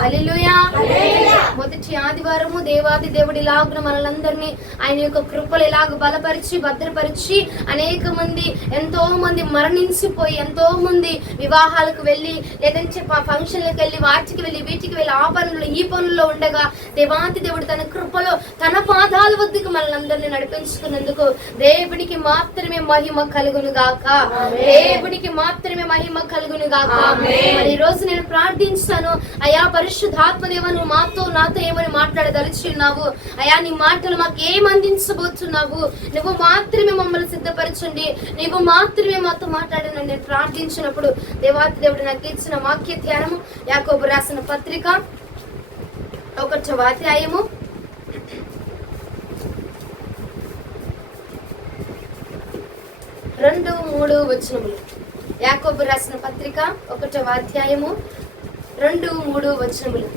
హల్లెలూయా. మొదటి ఆదివారము దేవాది దేవుడి లాగున మనలందరినీ ఆయన యొక్క కృపలు ఇలాగ బలపరిచి భద్రపరిచి అనేక మంది ఎంతో మంది మరణించిపోయి ఎంతో మంది వివాహాలకు వెళ్ళి లేదంటే ఫంక్షన్లకు వెళ్ళి వాటికి వెళ్ళి వీటికి వెళ్ళి ఆ పనులు ఈ పనుల్లో ఉండగా దేవాది దేవుడు తన కృపలో తన పాదాల వద్దకు మనల్ని నడిపించుకున్నందుకు దేవునికి మాత్రమే మహిమ కలుగును గాక. దేవునికి మాత్రమే మహిమ కలుగును గాక. మరి ఈ రోజు నేను ప్రార్థించాను, అయా పరిశుద్ధాత్మ దేవా, నువ్వు నాతో ఏమని మాట్లాడదలుచున్నావు అయా, నీ మాటలు మాకు ఏం అందించబోతున్నావు, నువ్వు మాత్రమే మమ్మల్ని సిద్ధపరచండి, నువ్వు మాత్రమే మాతో మాట్లాడను నేను ప్రార్థించినప్పుడు దేవాతి దేవుడు నాకు ఇచ్చిన వాక్య ధ్యానము యాకోబు రాసిన పత్రిక 1వ అధ్యాయము 2-3 వచనములు. యాకోబు రాసిన పత్రిక 1వ అధ్యాయము 2-3 వచనములు.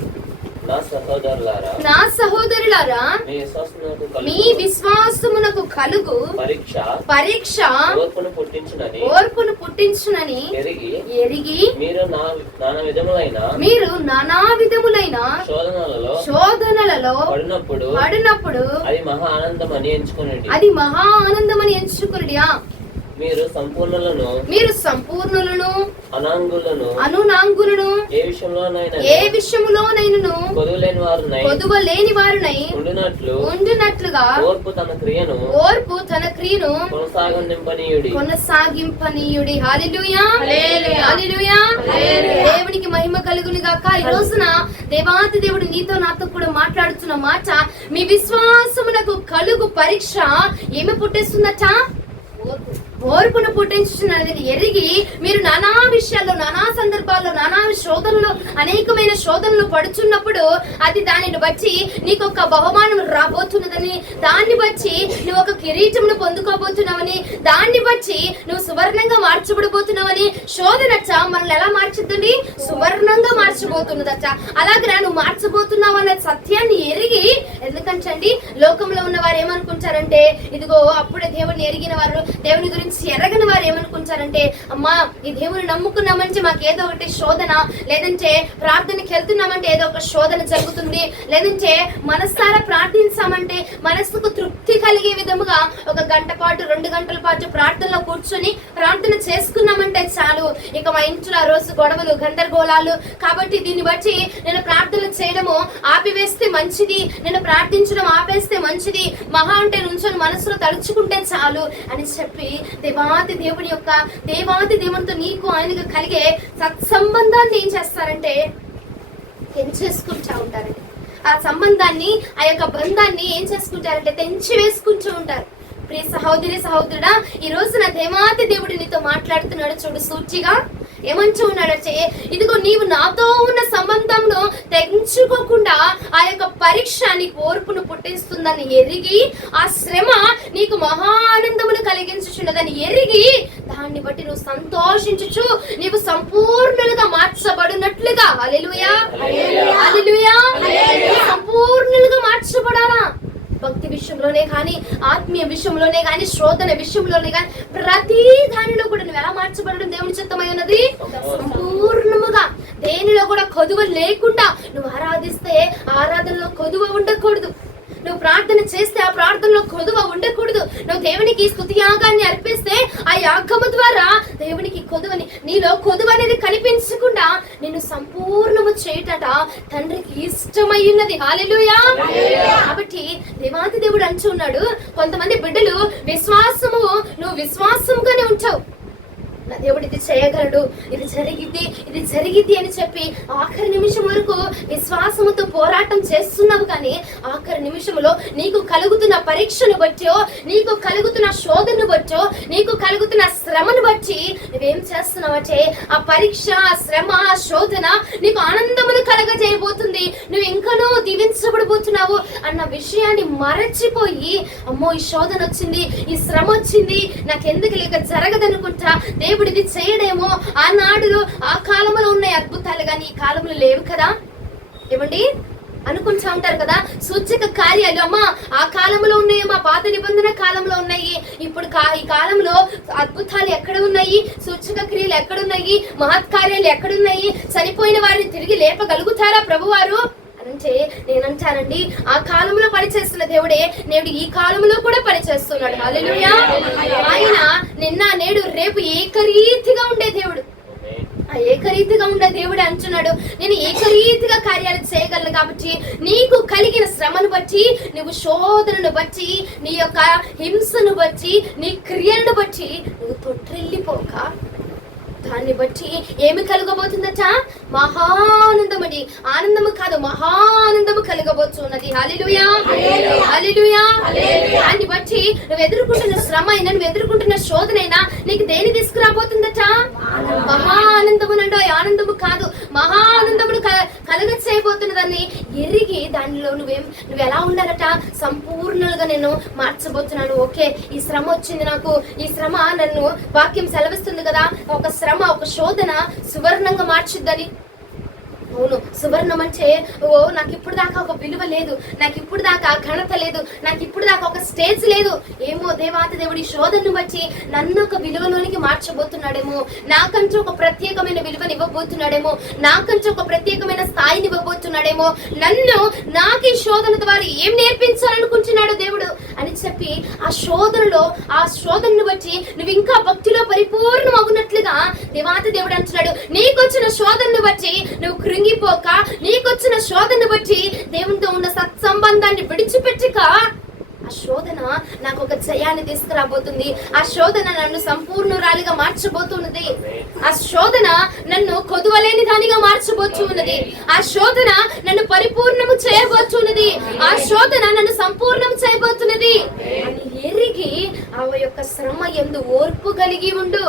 నా సహోదరులారా, మీ విశ్వాసమునకు కలుగు పరీక్ష ఓర్పును పుట్టించునని ఎరిగి మీరు నానా విధములైన శోధనలలో పడినప్పుడు అది మహా ఆనందమని ఎంచుకునుడి. మీరు సంపూర్ణులను అనునాంగులను ఏ విషయములోనైనను కొదువలేని వారునై ఉండునట్లుగా ఓర్పు తన క్రియను కొనసాగింపనీయుడి. హల్లెలూయా, హల్లెలూయా. దేవునికి మహిమ కలుగును గాక. ఈ రోజున దేవాది దేవుడు నీతో నాతో కూడా మాట్లాడుతున్న మాట, మీ విశ్వాసమునకు కలుగు పరీక్ష ఏమి పుట్టేస్తుందట? ఓర్పును పుట్టించున్నది ఎరిగి మీరు నానా విషయాల్లో నానా సందర్భాల్లో నానా శోధనలు అనేకమైన శోధనలు పడుచున్నప్పుడు అది దానిని బట్టి నీకు ఒక బహుమానం రాబోతున్నదని, దాన్ని బట్టి నువ్వు ఒక కిరీటమును పొందుకోబోతున్నావని, దాన్ని బట్టి నువ్వు సువర్ణంగా మార్చబడిపోతున్నావని శోధనట మనల్ని ఎలా మార్చుతుంది? సువర్ణంగా మార్చబోతున్నదట. అలాగే నువ్వు మార్చబోతున్నావు అన్న సత్యాన్ని ఎరిగి, ఎందుకంటే లోకంలో ఉన్న వారు ఏమనుకుంటారంటే, ఇదిగో అప్పుడే దేవుని ఎరిగిన వారు, దేవుని గురించి ఎరగని వారు ఏమనుకుంటారంటే, అమ్మా ఈ దేవుని నమ్ముకున్నామంటే మాకు ఏదో ఒకటి శోధన, లేదంటే ప్రార్థనకి వెళ్తున్నామంటే ఏదో ఒక శోధన జరుగుతుంది, లేదంటే మనసారా ప్రార్థించామంటే మనసుకు తృప్తి కలిగే విధముగా 1 గంట పాటు 2 గంటల పాటు ప్రార్థనలో కూర్చొని ప్రార్థన చేసుకున్నామంటే చాలు, ఇక మా ఇంట్లో ఆ రోజు గొడవలు గందరగోళాలు. కాబట్టి దీన్ని బట్టి నేను ప్రార్థన చేయడము ఆపివేస్తే మంచిది, నేను ప్రార్థించడం ఆపేస్తే మంచిది, మహా అంటే నుంచొని మనసులో తలుచుకుంటే చాలు అని చెప్పి దేవాది దేవునితో నీకు ఆయనకు కలిగే సత్సంబంధాన్ని ఏం చేస్తారంటే తెంచేసుకుంటా ఉంటారండి. ఆ సంబంధాన్ని, ఆ యొక్క బంధాన్ని ఏం చేసుకుంటారంటే తెంచి వేసుకుంటూ ఉంటారు. ప్రియ సహోదరుడా, ఈ రోజున దేవాది దేవుడు నీతో మాట్లాడుతున్నాడు. చూడు సూచిగా ఏమంటూ ఉన్నాడంటే, ఇదిగో నీవు నాతో ఉన్న సంబంధంలో తెంచుకోకుండా ఆ యొక్క పరీక్ష నీకు ఓర్పును పుట్టిస్తుందని ఎరిగి, ఆ శ్రమ నీకు మహా ఆనందమును కలిగించుచున్నదని ఎరిగి, దాన్ని బట్టి నువ్వు సంతోషించుచు నీవు సంపూర్ణులుగా మార్చబడినట్లుగా, హల్లెలూయా, హల్లెలూయా, సంపూర్ణులుగా మార్చబడాలా. భక్తి విషయంలోనే కానీ, ఆత్మీయ విషయంలోనే కానీ, శోధన విషయంలోనే కానీ, ప్రతి దానిలో కూడా నువ్వు ఎలా మార్చబడడం దేవుని చిత్తమై ఉన్నది? సంపూర్ణముగా దేనిలో కూడా కొదువ లేకుండా నువ్వు ఆరాధిస్తే ఆరాధనలో కొదువ ఉండకూడదు, నువ్వు ప్రార్థన చేస్తే ఆ ప్రార్థనలో కొదువ ఉండకూడదు, నువ్వు దేవునికి స్తుతి యాగాన్ని అర్పిస్తే ఆ యాగము ద్వారా దేవునికి కొదువని, నీలో కొదువ అనేది కనిపించకుండా నిన్ను సంపూర్ణము చేయటట తండ్రికి ఇష్టమైనది. హల్లెలూయా. కాబట్టి దేవాది దేవుడు అంటున్నాడు, కొంతమంది బిడ్డలు నువ్వు విశ్వాసముగానే ఉంటావు, నా దేవుడు ఇది చేయగలడు, ఇది జరిగిద్ది అని చెప్పి ఆఖరి నిమిషం వరకు విశ్వాసముతో పోరాటం చేస్తున్నావు. కానీ ఆఖరి నిమిషంలో నీకు కలుగుతున్న పరీక్షను బట్టో, నీకు కలుగుతున్న శోధనను బట్టో, నీకు కలుగుతున్న శ్రమను బట్టి నువ్వేం చేస్తున్నావంటే ఆ పరీక్ష, ఆ శ్రమ, ఆ శోధన నీకు ఆనందమును కలగజేయబోతుంది, నువ్వు ఇంకనూ దీవించబడిపోతున్నావు అన్న విషయాన్ని మరచిపోయి, అమ్మో ఈ శోధన వచ్చింది, ఈ శ్రమ వచ్చింది, నాకెందుకు లేక జరగదనుకుంటా, దేవుడు ఇది చేయడేమో, ఆనాడు ఆ కాలంలో ఉన్న అద్భుతాలు కానీ ఈ కాలంలో లేవు కదా. ఏమండి, అనుకుంటా ఉంటారు కదా, సూచక కార్యాలు అమ్మా ఆ కాలంలో ఉన్నాయి, మా పాత నిబంధన కాలంలో ఉన్నాయి, ఇప్పుడు ఈ కాలంలో అద్భుతాలు ఎక్కడ ఉన్నాయి, సూచక క్రియలు ఎక్కడున్నాయి, మహత్కార్యాలు ఎక్కడున్నాయి, చనిపోయిన వారిని తిరిగి లేపగలుగుతారా ప్రభువారు అంటే నేనంటానండి, ఆ కాలంలో పనిచేస్తున్న దేవుడే నేడు ఈ కాలంలో కూడా పనిచేస్తున్నాడు. హల్లెలూయా. ఆయన నిన్న నేడు రేపు ఏకరీతిగా ఉండే దేవుడు, ఆ ఏకరీతిగా ఉండే దేవుడు అంటున్నాడు, నేను ఏకరీతిగా కార్యాలు చేయగలను. కాబట్టి నీకు కలిగిన శ్రమను బట్టి, నువ్వు శోధనను బట్టి, నీ యొక్క హింసను బట్టి, నీ క్రియలను బట్టి నువ్వు తొట్టిల్లిపోక దాన్ని బట్టి ఏమి కలగబోతుందట? మహానందమని, ఆనందము కాదు మహానందము కలగబోతున్నది. హల్లెలూయా, హల్లెలూయా. దాన్ని బట్టి నువ్వు ఎదుర్కొంటున్న శ్రమ అయినా, నువ్వు ఎదుర్కొంటున్న శోధనైనా నీకు దేని తీసుకురాబోతుందట? మహానందము నండో, ఆనందము కాదు మహానందమును కలగ చేయబోతున్నదాన్ని ఎరిగి దానిలో నువ్వు ఎలా ఉండాలట? సంపూర్ణంగా నేను మార్చబోతున్నాను. ఓకే, ఈ శ్రమ వచ్చింది నాకు, ఈ శ్రమ నన్ను వాక్యం సెలవిస్తుంది కదా, ఒక శ్రమ ఒక శోధన సువర్ణంగా మార్చిద్దని. అవును, సువర్ణం అంటే నాకు ఇప్పుడు దాకా ఒక విలువ లేదు, నాకు ఇప్పుడు దాకా ఘనత లేదు, నాకు ఇప్పుడు దాకా ఒక స్టేజ్ లేదు. ఏమో దేవాతి దేవుడి శోధనను బట్టి నన్ను ఒక విలువలోనికి మార్చబోతున్నాడేమో, నాకంటూ ఒక ప్రత్యేకమైన విలువని ఇవ్వబోతున్నాడేమో, నాకంటూ ఒక ప్రత్యేకమైన స్థాయిని ఇవ్వబోతున్నాడేమో, నాకు ఈ శోధన ద్వారా ఏం నేర్పించాలనుకుంటున్నాడు దేవుడు అని చెప్పి ఆ శోధనను బట్టి నువ్వు ఇంకా భక్తిలో పరిపూర్ణం అవునట్లుగా దేవాతి దేవుడు అంటున్నాడు, నీకొచ్చిన శోధనను బట్టి నువ్వు కృంగిపోక, నీకొచ్చిన శోధనను బట్టి దేవునితో ఉన్న సత్సంబంధాన్ని విడిచిపెట్టక, ఆ శోధన నాకు ఒక జయాన్ని తీసుకురాబోతుంది, ఆ శోధన నన్ను సంపూర్ణురాలిగా మార్చబోతున్నది, ఆ శోధన నన్ను కొదువలేని దానిగా మార్చబోతున్నది, ఆ శోధన నన్ను పరిపూర్ణము చేయబోతున్నది, ఆ శోధన నన్ను సంపూర్ణం చేయబోతున్నది అని ఎరిగి ఆ యొక్క శ్రమ యందు ఓర్పు కలిగి ఉండు.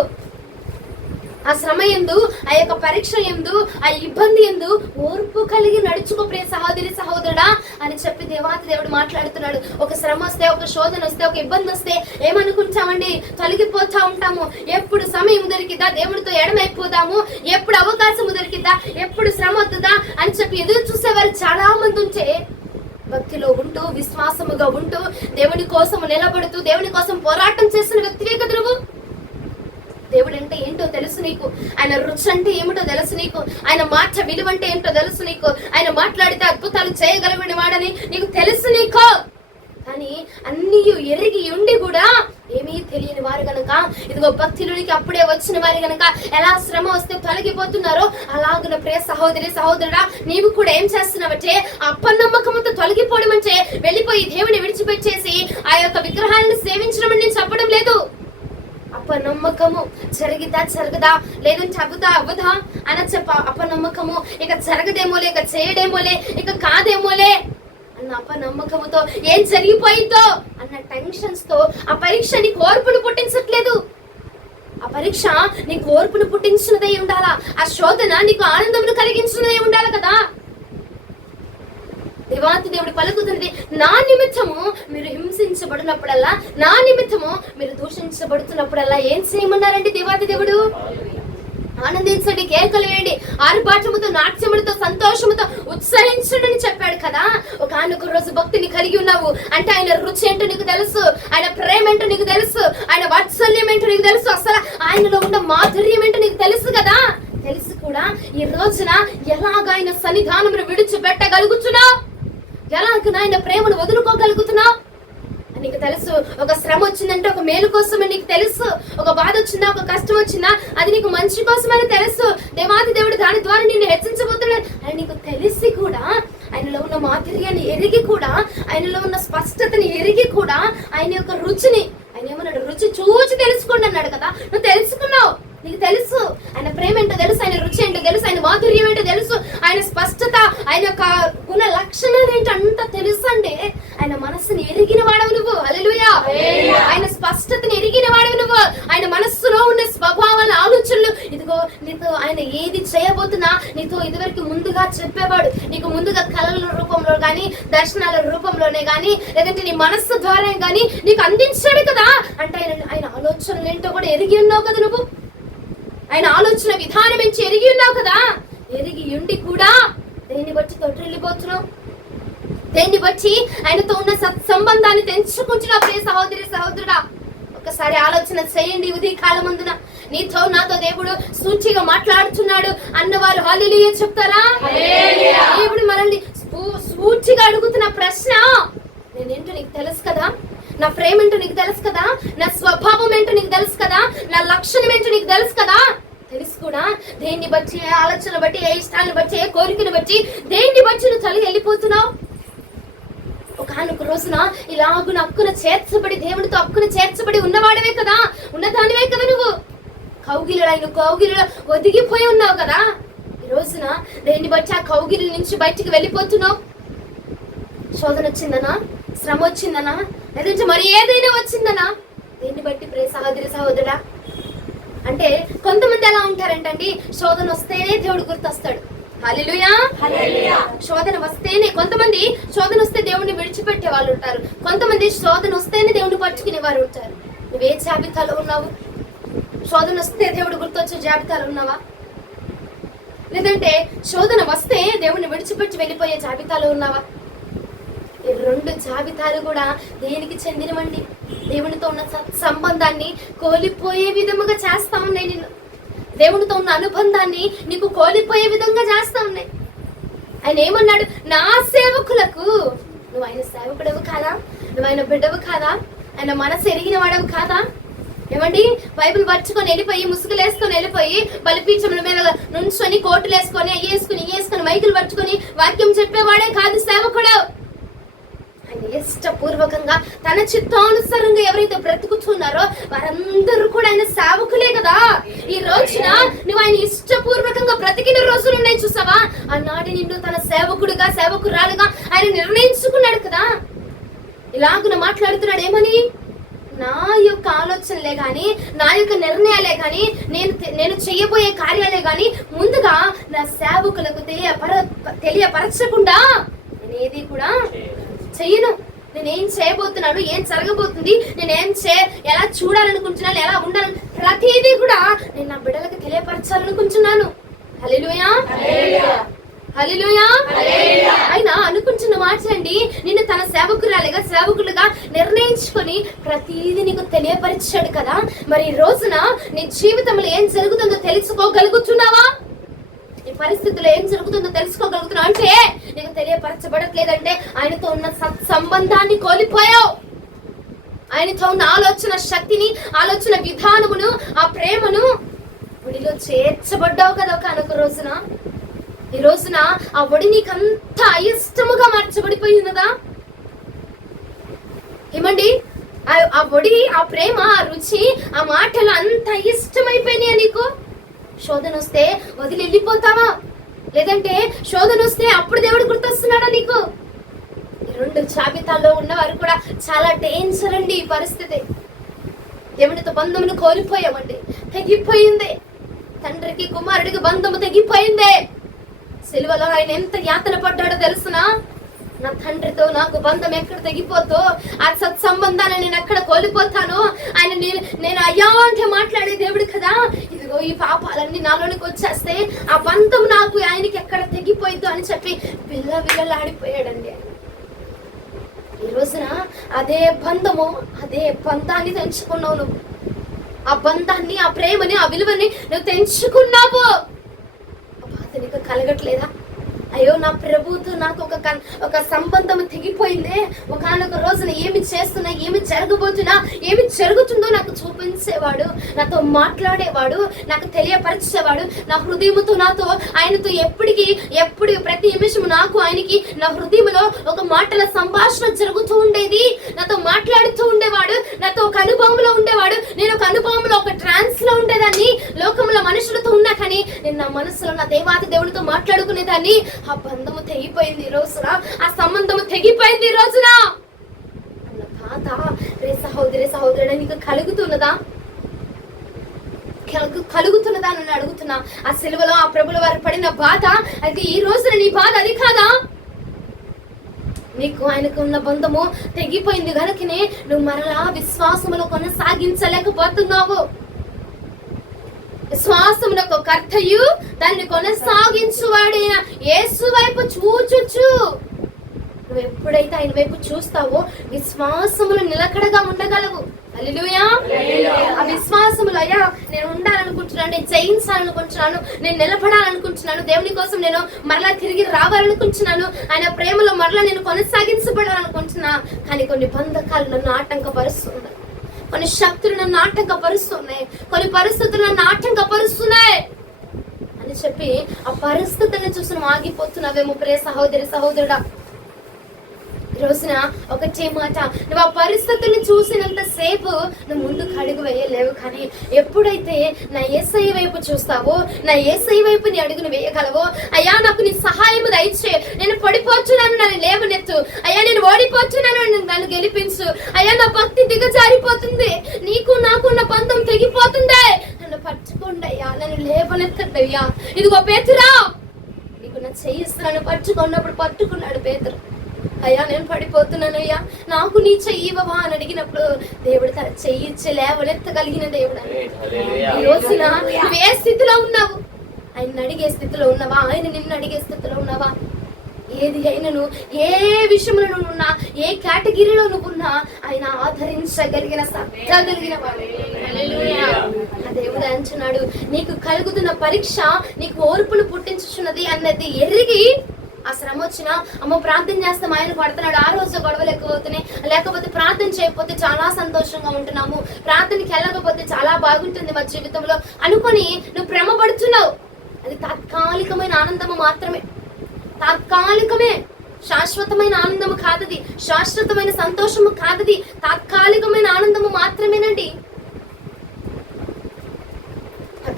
ఆ శ్రమ యందు, ఆ యొక్క పరీక్ష యందు, ఆ ఇబ్బంది యందు ఓర్పు కలిగి నడుచుకో ప్రియ సహోదరి సహోదరుడా అని చెప్పి దేవాతి దేవుడు మాట్లాడుతున్నాడు. ఒక శ్రమ వస్తే, ఒక శోధన వస్తే, ఒక ఇబ్బంది వస్తే ఏమనుకుంటామండి? తొలగిపోతా ఉంటాము. ఎప్పుడు సమయం దొరికిద్దా దేవుడితో ఎడమైపోదాము, ఎప్పుడు అవకాశం దొరికిద్దా, ఎప్పుడు శ్రమ వద్దుదా అని చెప్పి ఎదురు చూసేవారు చాలా మంది ఉంటే, భక్తిలో ఉంటూ విశ్వాసముగా ఉంటూ దేవుని కోసం నిలబడుతూ దేవుని కోసం పోరాటం చేసిన వ్యక్తివే కదా నువ్వు. దేవుడు అంటే ఏంటో తెలుసు నీకు, ఆయన రుచి అంటే ఏమిటో తెలుసు నీకు, ఆయన మాట విలువ అంటే ఏంటో తెలుసు నీకు, ఆయన మాట్లాడితే అద్భుతాలు చేయగలవని వాడని నీకు తెలుసు నీకు. కానీ అన్ని ఎరిగి ఉండి కూడా ఏమీ తెలియని వారు గనక, ఇదిగో భక్తిలోనికి అప్పుడే వచ్చిన వారి గనక ఎలా శ్రమ వస్తే తొలగిపోతున్నారో, అలాగున ప్రియ సహోదరి సహోదరుడా నీవు కూడా ఏం చేస్తున్నావంటే అపనమ్మకంతో తొలగిపోవడం అంటే వెళ్ళిపోయి దేవుని విడిచిపెట్టేసి ఆ యొక్క విగ్రహాలను సేవించడం అని నేను చెప్పడం లేదు. అపనమ్మకము జరగదా, లేదంటే అవ్వదా అని చెప్ప అపనమ్మకము, ఇక జరగదేమోలే, ఇక చేయడేమోలే, ఇక కాదేమోలే అన్న అపనమ్మకముతో ఏం జరిగిపోయిందో అన్న టెన్షన్స్ తో ఆ పరీక్ష నీకు ఓర్పును పుట్టించట్లేదు. ఆ పరీక్ష నీకు ఓర్పును పుట్టించినదై ఉండాలా, ఆ శోధన నీకు ఆనందమును కలిగించినదై ఉండాలి కదా. దేవాతి దేవుడు పలుకుతుంది, నా నిమిత్తము మీరు హింసించబడినప్పుడల్లా, నా నిమిత్తము మీరు దూషించబడుతున్నప్పుడల్లా ఏం చేయమన్నారండి దేవాతి దేవుడు? ఆనందించండి, కేకలు వేయండి, ఆర్భాటముతో, నాట్యములతో, సంతోషముతో ఉత్సహించండి అని చెప్పాడు కదా. ఒక రోజు భక్తిని కలిగి ఉన్నావు అంటే ఆయన రుచి ఏంటో నీకు తెలుసు, ఆయన ప్రేమ ఏంటో నీకు తెలుసు, ఆయన వాత్సల్యం ఏంటో నీకు తెలుసు, అసలు ఆయనలో ఉన్న మాధుర్యం ఏంటో నీకు తెలుసు కదా. తెలిసి కూడా ఈ రోజున ఎలాగ ఆయన సన్నిధానమును విడిచిపెట్టగలుగుతున్నావు, ఎలాగ ఆయన ప్రేమను వదులుకోగలుగుతున్నావు నీకు తెలుసు. ఒక శ్రమ వచ్చిందంటే ఒక మేలు కోసమే నీకు తెలుసు, ఒక బాధ వచ్చిందా, ఒక కష్టం వచ్చిందా అది నీకు మంచి కోసమని తెలుసు. దేవాది దేవుడు దాని ద్వారా నిన్ను హెచ్చించబోతున్నాడు అని నీకు తెలిసి కూడా, ఆయనలో ఉన్న మాధుర్యాన్ని ఎరిగి కూడా, ఆయనలో ఉన్న స్పష్టతని ఎరిగి కూడా, ఆయన యొక్క రుచిని, ఆయన ఏమన్నాడు? రుచి చూచి తెలుసుకోండి అన్నాడు కదా. నువ్వు తెలుసుకున్నావు, నీకు తెలుసు ఆయన ప్రేమ ఏంటో తెలుసు, ఆయన రుచి ఏంటో తెలుసు, ఆయన మాధుర్యం ఏంటో తెలుసు, ఆయన స్పష్టత, ఆయన యొక్క గుణ లక్షణాలు ఏంటో అంత తెలుసు. అంటే ఆయన మనస్సుని ఎరిగిన వాడవు నువ్వు. హల్లెలూయా. ఆయన స్పష్టతని ఎరిగిన వాడవు నువ్వు. ఆయన మనస్సులో ఉన్న స్వభావాల ఆలోచనలు, ఇదిగో నీతో ఆయన ఏది చేయబోతున్నా నీతో ఇదివరకు ముందుగా చెప్పేవాడు. నీకు ముందుగా కళల రూపంలో కానీ, దర్శనాల రూపంలోనే కానీ, లేదంటే నీ మనస్సు ద్వారా కానీ నీకు అందించాడు కదా. అంటే ఆయన ఆలోచనలు ఏంటో కూడా ఎరిగి ఉన్నావు కదా నువ్వు. ఆయన ఆలోచన విధానం నుంచి ఎరిగి ఉన్నావు కదా. ఎరిగి ఉండి కూడా దేన్ని బట్టి తొట్టిల్లిపోతున్నావు? దేన్ని బట్టి ఆయనతో ఉన్న సత్సంబంధాన్ని తెంచుకుంటున్నా ప్రియ సహోదరి సహోదరుడా. ఒకసారి ఆలోచన చేయండి. ఉదయ కాలమందున నీతో నాతో దేవుడు సూచిగా మాట్లాడుతున్నాడు అన్నవారు హల్లెలూయా చెప్తారా? దేవుడు మనల్ని సూచిగా అడుగుతున్న ప్రశ్న, నేనేంటో నీకు తెలుసు కదా, నా ప్రేమ ఏంటో నీకు తెలుసు కదా, నా స్వభావం ఏంటో నీకు తెలుసు కదా, నా లక్షణం ఏంటో నీకు తెలుసు కదా. తెలుసు కూడా దేన్ని బట్టి, ఏ ఆలోచన బట్టి, ఏ ఇష్టాన్ని బట్టి, ఏ కోరికను బట్టి, దేన్ని బట్టి నువ్వు తల్లి వెళ్ళిపోతున్నావు. ఒకనొక రోజున ఇలాగున అక్కున చేర్చబడి, దేవునితో అక్కున చేర్చబడి ఉన్నవాడవే కదా, ఉన్నదానివే కదా నువ్వు. కౌగిలిలో ఒదిగిపోయి ఉన్నావు కదా. ఈ రోజున దేన్ని బట్టి ఆ కౌగిలి నుంచి బయటికి వెళ్ళిపోతున్నావు. శోధన వచ్చిందనా, శ్రమ వచ్చిందనా, లేదంటే మరి ఏదైనా వచ్చిందనా? దేన్ని బట్టి ప్రియ సహోదరి సహోదరుడా? అంటే కొంతమంది ఎలా ఉంటారంటండి, శోధన వస్తేనే దేవుడు గుర్తొస్తాడు. హల్లెలూయా. శోధన వస్తేనే, కొంతమంది శోధన వస్తే దేవుడిని విడిచిపెట్టే వాళ్ళు ఉంటారు, కొంతమంది శోధన వస్తేనే దేవుడిని పట్టుకునే వారు ఉంటారు. నువ్వే జాబితాలో ఉన్నావు? శోధన వస్తే దేవుడు గుర్తొచ్చే జాబితాలో ఉన్నావా? లేదంటే శోధన వస్తే దేవుడిని విడిచిపెట్టి వెళ్ళిపోయే జాబితాలో ఉన్నావా? ఈ రెండు జాబితాలు కూడా దేనికి చెందినవండి? దేవునితో ఉన్న సంబంధాన్ని కోల్పోయే విధముగా చేస్తా ఉన్నాయి. నేను దేవునితో ఉన్న అనుబంధాన్ని నీకు కోల్పోయే విధంగా చేస్తా ఉన్నాయి. ఆయన ఏమన్నాడు? నా సేవకులకు, నువ్వు ఆయన సేవకుడవు కాదా? నువ్వు ఆయన బిడ్డవు కాదా? ఆయన మనసు ఎరిగిన వాడవు కాదా? ఏమండి, బైబిల్ పరుచుకొని వెళ్ళిపోయి, ముసుగులు వేసుకొని వెళ్ళిపోయి, బలిపీఠముల మీద నుంచొని, కోటులు వేసుకొని, వేసుకొని మైకులు పరుచుకొని వాక్యం చెప్పేవాడే కాదు సేవకుడు. ఆయన ఇష్టపూర్వకంగా తన చిత్తానుసారంగా ఎవరైతే బ్రతుకుతున్నారో వారందరూ కూడా ఆయన సేవకులే కదా. ఈ రోజున నువ్వు ఆయన ఇష్టపూర్వకంగా బ్రతికిన రోజులు ఉన్నాయి చూసావా? ఆనాడు నిన్ను తన సేవకుడుగా, సేవకురాలుగా ఆయన నిర్ణయించుకున్నాడు కదా. ఇలాగున మాట్లాడుతున్నాడు ఏమని? నా యొక్క ఆలోచనలే గాని, నా యొక్క నిర్ణయాలే గాని, నేను చేయబోయే కార్యాలే గాని ముందుగా నా సేవకులకు తెలియపరచకుండా నేనేది కూడా చెయ్యను. నేనేం చేయబోతున్నాను, ఏం జరగబోతుంది, ఎలా చూడాలనుకుంటున్నాను, ఎలా ఉండాలని ప్రతిదీ కూడా నేను నా బిడ్డలకు తెలియపరచాలనుకుంటున్నాను. హల్లెలూయా. హల్లెలూయా. ఆయన అనుకుంటున్న మాటలండి, నిన్ను తన సేవకులుగా నిర్ణయించుకొని ప్రతిదీ నీకు తెలియపరిచాడు కదా. మరి ఈ రోజున నీ జీవితంలో ఏం జరుగుతుందో తెలుసుకోగలుగుతున్నావా? ఈ పరిస్థితుల్లో ఏం జరుగుతుందో తెలుసుకోగలుగుతున్నావు అంటే నీకు తెలియపరచబడట్లేదంటే ఆయనతో ఉన్న సంబంధాన్ని కోల్పోయావు. ఆయనతో ఉన్న ఆలోచన శక్తిని, ఆలోచన విధానమును, ఆ ప్రేమను ఒడిలో చేర్చబడ్డావు కదా ఒకనొక రోజున. ఈ రోజున ఆ ఒడి నీకంత అయిష్టముగా మార్చబడిపోయినదా? ఏమండి, ఆ ఒడి, ఆ ప్రేమ, ఆ రుచి, ఆ మాటలు అంత ఇష్టమైపోయినాయా నీకు? శోధన వస్తే వదిలి వెళ్ళిపోతావా? లేదంటే శోధన వస్తే అప్పుడు దేవుడు గుర్తొస్తున్నాడా నీకు? ఈ రెండు జాబితాల్లో ఉన్నవారు కూడా చాలా డేంజర్ అండి ఈ పరిస్థితి. దేవునితో బంధమును కోల్పోయామండి, తెగిపోయింది. తండ్రికి కుమారుడికి బంధము తెగిపోయిందే. సిలువలో ఆయన ఎంత యాతన పడ్డాడో తెలుసునా? నా తండ్రితో నాకు బంధం ఎక్కడ తెగిపోతో, ఆ సత్సంబంధాన్ని నేను ఎక్కడ కోల్పోతానో, ఆయన నేను అయ్యా అంటే మాట్లాడే దేవుడు కదా. ఇదిగో ఈ పాపాలన్నీ నాలోనికి వచ్చేస్తే ఆ బంధం నాకు ఆయనకి ఎక్కడ తెగిపోయిద్దో అని చెప్పి విల్లవిల్లలాడిపోయాడండి ఆయన. ఈ రోజున అదే బంధాన్ని తెంచుకున్నావు నువ్వు. ఆ బంధాన్ని, ఆ ప్రేమని, ఆ విలువని నువ్వు తెంచుకున్నావు. నీకు కలగట్లేదా? అయ్యో, నా ప్రభుతో నాకు ఒక సంబంధం తెగిపోయిందే. ఒకనొక రోజున ఏమి చేస్తున్నా, ఏమి జరగబోతున్నా, ఏమి జరుగుతుందో నాకు చూపించేవాడు, నాతో మాట్లాడేవాడు, నాకు తెలియపరిచేవాడు. నా హృదయముతో నాతో ఆయనతో ఎప్పుడు ప్రతి నిమిషం నాకు ఆయనకి నా హృదయంలో ఒక మాటల సంభాషణ జరుగుతూ ఉండేది. నాతో మాట్లాడుతూ ఉండేవాడు, నాతో ఒక అనుభవంలో ఉండేవాడు. నేను ఒక అనుభవంలో, ఒక ట్రాన్స్ లో ఉండేదాన్ని. లోకంలో మనుషులతో ఉన్నా కానీ నేను నా మనసులో నా దేవాది దేవునితో మాట్లాడుకునేదాన్ని. ఆ బంధము తెగిపోయింది ఈ రోజున, ఆ సంబంధము తెగిపోయింది ఈ రోజున. అన్న బాధ రే సహోదరుడు నీకు కలుగుతున్నదా నన్ను అడుగుతున్నా. ఆ సిలువలో ఆ ప్రభుల వారు పడిన బాధ అయితే ఈ రోజున నీ బాధ అది కాదా? నీకు ఆయనకు ఉన్న బంధము తెగిపోయింది కనుకనే నువ్వు మరలా విశ్వాసములో కొనసాగించలేకపోతున్నావు. విశ్వాసమునకు కర్తయు దాన్ని కొనసాగించువాడైన యేసు వైపు చూచుచు నువ్వు ఎప్పుడు ఆయన వైపు చూస్తావో విశ్వాసములు నిలకడగా ఉండగలవు. హల్లెలూయా. ఆ విశ్వాసములు, అయ్యా నేను ఉండాలనుకుంటున్నాను, నేను జయించాలనుకుంటున్నాను, నేను నిలబడాలనుకుంటున్నాను, దేవుని కోసం నేను మరలా తిరిగి రావాలనుకుంటున్నాను, ఆయన ప్రేమలో మరలా నేను కొనసాగించబడాలనుకుంటున్నా. కానీ కొన్ని బంధకాలు నన్ను ఆటంకపరుస్తున్నాయి, కొన్ని శక్తులు నన్ను ఆటంకపరుస్తున్నాయి, కొన్ని పరిస్థితులు నన్ను ఆటంకపరుస్తున్నాయి అని చెప్పి ఆ పరిస్థితులను చూసి నువ్వు ఆగిపోతున్నావేమో ప్రియ సహోదరి సహోదరుడా. ఈ రోజున ఒకటే మాట, నువ్వు ఆ పరిస్థితుల్ని చూసినంత సేపు నువ్వు ముందుకు అడుగు వేయలేవు. కానీ ఎప్పుడైతే నా యేసయ్య వైపు చూస్తావో, నా యేసయ్య వైపు నీ అడుగును వేయగలవో, అయ్యా నాకు నీ సహాయము దయచే, నేను పడిపోతున్నాను నన్ను లేవనెత్తు, అయ్యా నేను ఓడిపోతున్నాను నన్ను గెలిపించు, అయ్యా నా భక్తి దిగజారిపోతుంది, నీకు నాకు నా బంధం తెగిపోతుంది, నన్ను పట్టుకోండి అయ్యా, నన్ను లేవనెత్తండి అయ్యా. ఇదిగో పేతురా, నీకు నా చెయ్యిస్తున్నాను పట్టుకున్నప్పుడు పట్టుకున్నాడు పేతురు. అయ్యా నేను పడిపోతున్నానయ్యా, నాకు నీ చెయ్యివా అని అడిగినప్పుడు దేవుడు తన చెయ్యిచ్చి లేవనెత్తగలిగిన దేవుడు. ఈ రోజున నువ్వు ఏ స్థితిలో ఉన్నావు? ఆయన అడిగే స్థితిలో ఉన్నావా? ఆయన నిన్ను అడిగే స్థితిలో ఉన్నావా? ఏది అయినను, ఏ విషయంలో నువ్వు ఉన్నా, ఏ కేటగిరీలో నువ్వు ఉన్నా, ఆయన ఆదరించగలిగిన సత్తగలిగిన వాడు. ఆ దేవుడు అంటున్నాడు, నీకు కలుగుతున్న పరీక్ష నీకు ఓర్పును పుట్టించుచున్నది అన్నది ఎరిగి ఆ శ్రమ వచ్చినా అమ్మ ప్రార్థన చేస్తాం ఆయన పడుతున్నాడు, ఆ రోజు గొడవలు ఎక్కువ అవుతున్నాయి, లేకపోతే ప్రార్థన చేయకపోతే చాలా సంతోషంగా ఉంటున్నాము, ప్రార్థనకి వెళ్ళకపోతే చాలా బాగుంటుంది మా జీవితంలో అనుకొని నువ్వు భ్రమ పడుతున్నావు. అది తాత్కాలికమైన ఆనందము మాత్రమే, తాత్కాలికమే, శాశ్వతమైన ఆనందము కాదది, శాశ్వతమైన సంతోషము కాదది, తాత్కాలికమైన ఆనందము మాత్రమేనండి.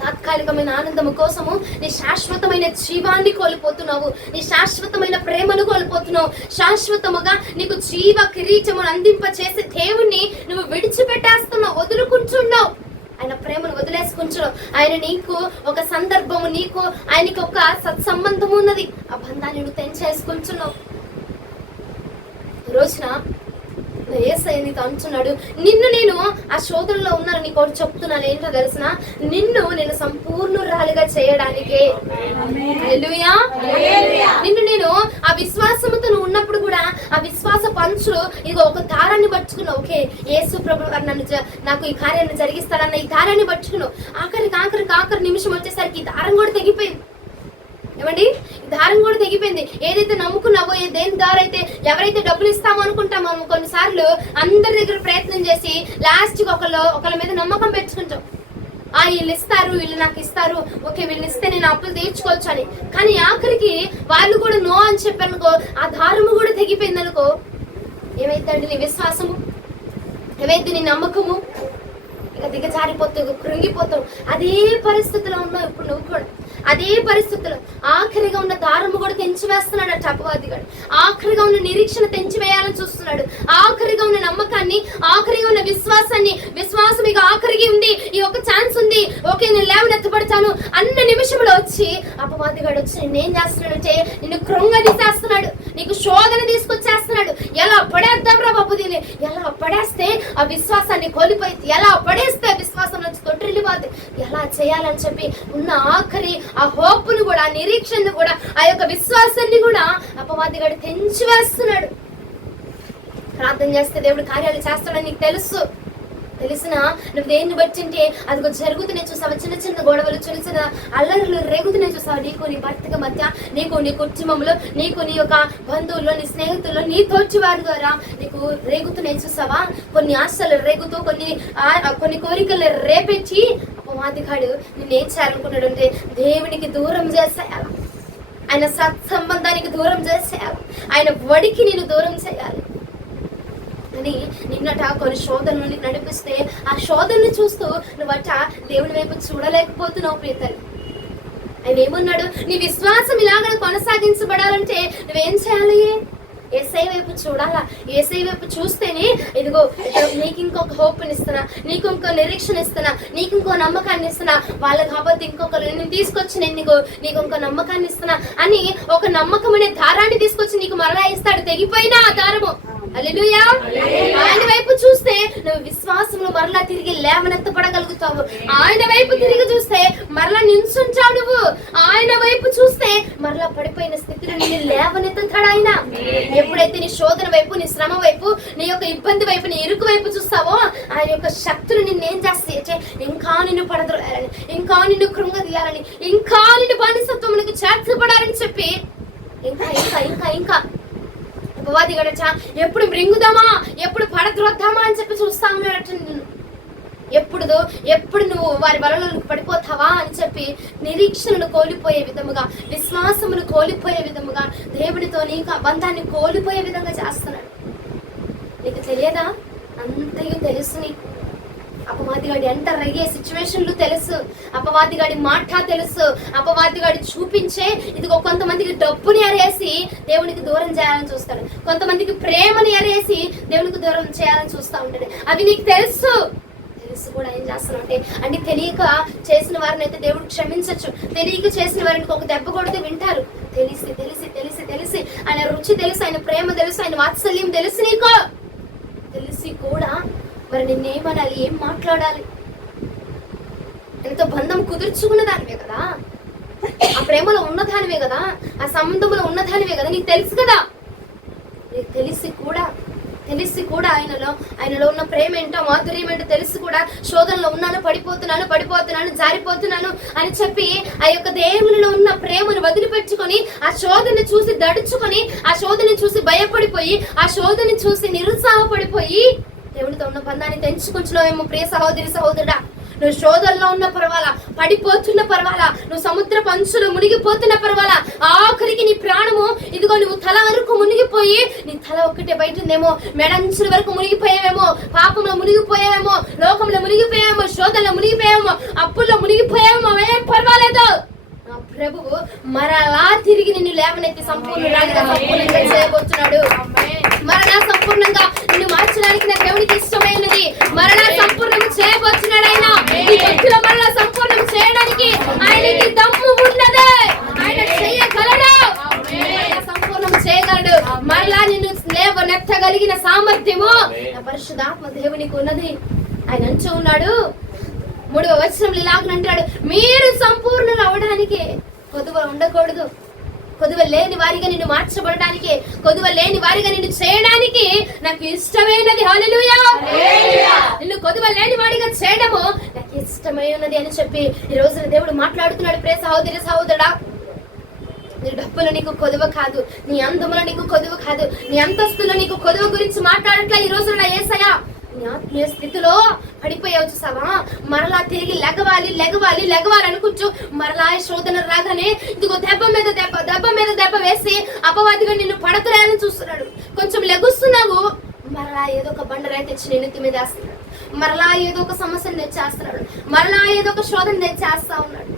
తాత్కాలికమైన ఆనందము కోసము నీ శాశ్వతమైన జీవాన్ని కోల్పోతున్నావు, నీ శాశ్వతమైన ప్రేమను కోల్పోతున్నావు, శాశ్వతముగా నీకు జీవ కిరీటమును అందింప చేసే దేవుణ్ణి నువ్వు విడిచిపెట్టేస్తున్నావు, వదులుకుంటున్నావు, ఆయన ప్రేమను వదిలేసుకుంటున్నావు. ఆయన నీకు ఒక సందర్భము, నీకు ఆయనకి ఒక సత్సంబంధం ఉన్నది, ఆ బంధాన్ని నువ్వు తెంచేసుకుంటున్నావు. రోజున యేసయ్య నీతో అంటున్నాడు, నిన్ను నేను ఆ శోధనలో ఉన్నాను, నీకు ఒకటి చెప్తున్నాను, ఏంటో తెలిసిన, నిన్ను నేను సంపూర్ణురాలిగా చేయడానికే. హల్లెలూయా. నిన్ను నేను ఆ విశ్వాసముతో నువ్వు ఉన్నప్పుడు కూడా ఆ విశ్వాస పంచులు ఇదిగో ఒక దారాన్ని పట్టుకున్నావు. ఓకే, యేసు ప్రభు నన్ను నాకు ఈ కార్యాన్ని జరిగిస్తాడన్న ఈ దారాన్ని పట్టుకున్నావు. ఆఖరి నిమిషం వచ్చేసరికి ఈ దారం కూడా తెగిపోయింది. ఏమండి, దారం కూడా తెగిపోయింది. ఏదైతే నమ్ముకున్నావో, దేని ద్వారా అయితే ఎవరైతే డబ్బులు ఇస్తామో అనుకుంటామో, కొన్నిసార్లు అందరి దగ్గర ప్రయత్నం చేసి లాస్ట్ కి ఒకళ్ళ మీద నమ్మకం పెంచుకుంటాం. వీళ్ళు ఇస్తారు, వీళ్ళు నాకు ఇస్తారు, ఓకే వీళ్ళు ఇస్తే నేను అప్పులు తీర్చుకోవచ్చు అని. కానీ ఆఖరికి వాళ్ళు కూడా నో అని చెప్పారనుకో, ఆ దారము కూడా తెగిపోయింది అనుకో, ఏమైందండి నీ విశ్వాసము, ఏమైంది నీ నమ్మకము? ఇక దిగజారిపోతావు, కృంగిపోతావు. అదే పరిస్థితిలో ఉన్నావు ఇప్పుడు నువ్వు కూడా, అదే పరిస్థితులు. ఆఖరిగా ఉన్న దారము కూడా తెంచివేస్తున్నాడు ఆ అపవాదిగాడు. ఆఖరిగా ఉన్న నిరీక్షణ తెంచివేయాలని చూస్తున్నాడు. ఆఖరిగా ఉన్న నమ్మకాన్ని, ఆఖరిగా ఉన్న విశ్వాసాన్ని, విశ్వాసం ఇక ఆఖరికి ఉంది, ఈ ఒక ఛాన్స్ ఉంది, ఓకే నేను లేవనెత్తబడతాను అన్న నిమిషంలో వచ్చి అపవాదిగాడు వచ్చి నిన్నేం చేస్తున్నాడంటే నిన్ను కృంగదీసేస్తున్నాడు, నీకు శోధన తీసుకొచ్చేస్తున్నాడు. ఎలా పడేద్దాం రా బాబు దీన్ని, ఎలా పడేస్తే ఆ విశ్వాసాన్ని కోల్పోయి, ఎలా పడేస్తే విశ్వాసం నుంచి తొట్టిల్లిపోద్ది, ఎలా చేయాలని చెప్పి ఉన్న ఆఖరి ఆ హోప్ను కూడా, ఆ నిరీక్షను కూడా, ఆ యొక్క విశ్వాసాన్ని కూడా అపవాదిగాడు తెంచివేస్తున్నాడు. ప్రార్థన చేస్తే దేవుడు కార్యాలు చేస్తాడని నీకు తెలిసిన నువ్వు దేన్ని బట్టి అంటే అది జరుగుతున్నాయి చూసావా, చిన్న చిన్న గొడవలు, చిన్న చిన్న అల్లర్లు రేగుతున్నాయి చూసావా, నీకు నీ భర్తకి మధ్య, నీకు నీ కుటుంబంలో, నీకు నీ యొక్క బంధువుల్లో, నీ స్నేహితుల్లో, నీ తోటి వారి ద్వారా నీకు రేగుతున్నాయి చూసావా. కొన్ని ఆశలు రేగుతూ, కొన్ని కోరికలు రేపెచ్చి అపవాదిగాడు నిన్నేం చేయాలనుకున్నాడు అంటే దేవునికి దూరం చేసేయాలి, ఆయన సత్సంబంధానికి దూరం చేసేయాలి, ఆయన వడికి నేను దూరం చేయాలి అని నిన్నట కొన్ని శోధనలు నడిపిస్తే ఆ శోధనని చూస్తూ నువ్వట దేవుని వైపు చూడలేకపోతున్నావు ప్రియతలు. ఆయన ఏమన్నాడు, నీ విశ్వాసం ఇలాగ కొనసాగించబడాలంటే నువ్వేం చేయాలి? యేసయ్య వైపు చూడాలా. యేసయ్య వైపు చూస్తేనే ఇదిగో నీకు ఇంకొక హోప్ని ఇస్తున్నా, నీకు ఇంకో నిరీక్షణ ఇస్తున్నా, నీకు ఇంకో నమ్మకాన్ని ఇస్తున్నా, వాళ్ళకి కాబట్టి ఇంకొకరు నేను తీసుకొచ్చి నేను నీకు ఇంకో నమ్మకాన్ని ఇస్తున్నా అని ఒక నమ్మకం అనే దారాన్ని తీసుకొచ్చి నీకు మరలా ఇస్తాడు, తెగిపోయినా ఆ దారము. హల్లెలూయా. ఆయన వైపు చూస్తే నువ్వు విశ్వాసంలో మరలా తిరిగి లేవనెత్తపడగలుగుతావు. ఆయన వైపు తిరిగి చూస్తే మరలా నిల్చుంటావు నువ్వు. ఆయన వైపు చూస్తే మరలా పడిపోయిన స్థితిలో నిన్ను లేవనెత్తుతాడు ఆయన. ఎప్పుడైతే నీ శోధన వైపు, నీ శ్రమ వైపు, నీ యొక్క ఇబ్బంది వైపు, నీ ఇరుకు వైపు చూస్తావో ఆయన యొక్క శక్తులు నిన్నేం చేస్తాయి? ఇంకా నిన్ను పడద్రోయాలని, ఇంకా నిన్ను కృంగదీయాలని, ఇంకా నిన్ను బానిసత్వములకు చేర్చబడాలని చెప్పి ఇంకా ఇంకా ఇంకా ఇంకా అపవాది గడచ ఎప్పుడు మృంగుదామా, ఎప్పుడు పడద్రోద్దామా అని చెప్పి చూస్తా ఉన్నాడట నిన్ను. ఎప్పుడు నువ్వు వారి వలలకు పడిపోతావా అని చెప్పి నిరీక్షణను కోల్పోయే విధముగా, విశ్వాసమును కోల్పోయే విధముగా, దేవుడితో నీకు బంధాన్ని కోల్పోయే విధంగా చేస్తున్నాడు. నీకు తెలియదా? అంతయు తెలుసు నీకు. అపవాదిగాడి ఎంటర్ అయ్యే సిచ్యువేషన్లు తెలుసు, అపవాదిగాడి మాట తెలుసు, అపవాదిగాడి చూపించే ఇదిగో కొంతమందికి డబ్బుని ఎరేసి దేవునికి దూరం చేయాలని చూస్తాడు, కొంతమందికి ప్రేమని ఎరేసి దేవునికి దూరం చేయాలని చూస్తూ ఉంటాడు. అవి నీకు తెలుసు కూడా ఏం చేస్తానంటే అంటే తెలియక చేసిన వారిని అయితే దేవుడు క్షమించచ్చు, తెలియక చేసిన వారిని ఒక దెబ్బ కొడితే వింటారు. తెలిసి తెలిసి తెలిసి తెలిసి ఆయన రుచి తెలుసు, ఆయన ప్రేమ తెలుసు, ఆయన వాత్సల్యం తెలుసు నీకు తెలిసి కూడా మరి నిన్నేమనాలి, ఏం మాట్లాడాలి? ఎంతో బంధం కుదుర్చుకున్న దానివే కదా, ఆ ప్రేమలో ఉన్నదానివే కదా, ఆ సంబంధంలో ఉన్నదానివే కదా, నీకు తెలుసు కదా. నీకు తెలిసి కూడా ఆయనలో ఉన్న ప్రేమ ఏంటో, మాధుర్యం ఏంటో తెలిసి కూడా శోధనలో ఉన్నాను, పడిపోతున్నాను, జారిపోతున్నాను అని చెప్పి ఆ యొక్క దేవునిలో ఉన్న ప్రేమను వదిలిపెట్టుకొని ఆ శోధన చూసి దడుచుకొని, ఆ శోధన చూసి భయపడిపోయి, ఆ శోధన చూసి నిరుత్సాహపడిపోయి దేవుడితో ఉన్న బంధాన్ని తెంచుకుంటున్నావేమో. ప్రియ సహోదరి సహోదరుడా, నువ్వు శోధనలో ఉన్న పర్వాలా, పడిపోతున్న పర్వాలా, నువ్వు సముద్ర పంచులు మునిగిపోతున్న పర్వాలా, ఆఖరికి నీ ప్రాణము ఇదిగో నువ్వు తల వరకు మునిగిపోయి, నీ తల ఒక్కటే బయట ఉందేమో, మెడంచుల వరకు మునిగిపోయావేమో, పాపంలో మునిగిపోయావేమో, లోకంలో మునిగిపోయామో, శోధనలో మునిగిపోయామో, అప్పుల్లో మునిగిపోయామో, ఏం పర్వాలేదు. నా ప్రభువు మరలా తిరిగి నిన్ను లేవనెత్తి సంపూర్ణంగా చేయబోతున్నాడు. మరలా సంపూర్ణంగా నిన్ను మార్చడానికి నా దేవునికి ఇష్టమైనది. మరలా సంపూర్ణంగా చేయబోతున్నాడు ఆయన. ఈ వ్యక్తిలో మరలా సంపూర్ణం చేయడానికి ఆయనకి దమ్ము ఉన్నదే, ఆయన చేయగలడు, సంపూర్ణం చేయగలడు. మరలా నిన్ను లేవనెత్తగలిగిన సామర్థ్యము నా పరిశుద్ధాత్మ దేవునికి ఉన్నది. ఆయన అంచు ఉన్నాడు. 3వ వచనంలో ఇలాగనంటాడు, మీరు సంపూర్ణులు అవడానికి కొదువ ఉండకూడదు. కొదువ లేని వారిగా నిన్ను మార్చబడడానికి, కొదువ లేని వారిగా నిన్ను చేయడానికి నాకు ఇష్టమైనది. హల్లెలూయా. నిన్ను కొదువ లేని వాడిగా చేయడము నాకు ఇష్టమైనది అని చెప్పి ఈ రోజున దేవుడు మాట్లాడుతున్నాడు. ప్రియ సహోదరి సహోదరుడా, నీ డబ్బులు నీకు కొదువ కాదు, నీ అందములు నీకు కొదువ కాదు, నీ అంతస్తులు నీకు కొదువ గురించి మాట్లాడట్లా ఈ రోజున నా యేసయ్య. నీ ఆత్మీయ స్థితిలో పడిపోయావు చూసావా, మరలా తిరిగి లెగవాలి అనుకుంటూ మరలా శోధన రాగానే ఇదిగో దెబ్బ మీద దెబ్బ వేసి అపవాదిగా నిన్ను పడతరాలని చూస్తున్నాడు. కొంచెం లెగుస్తున్నావు, మరలా ఏదో ఒక బండరాయి తెచ్చి నీ నెత్తి మీద వేస్తున్నాడు, మరలా ఏదో ఒక సమస్యను తెచ్చేస్తున్నాడు, మరలా ఏదో ఒక శోధన తెచ్చేస్తా ఉన్నాడు.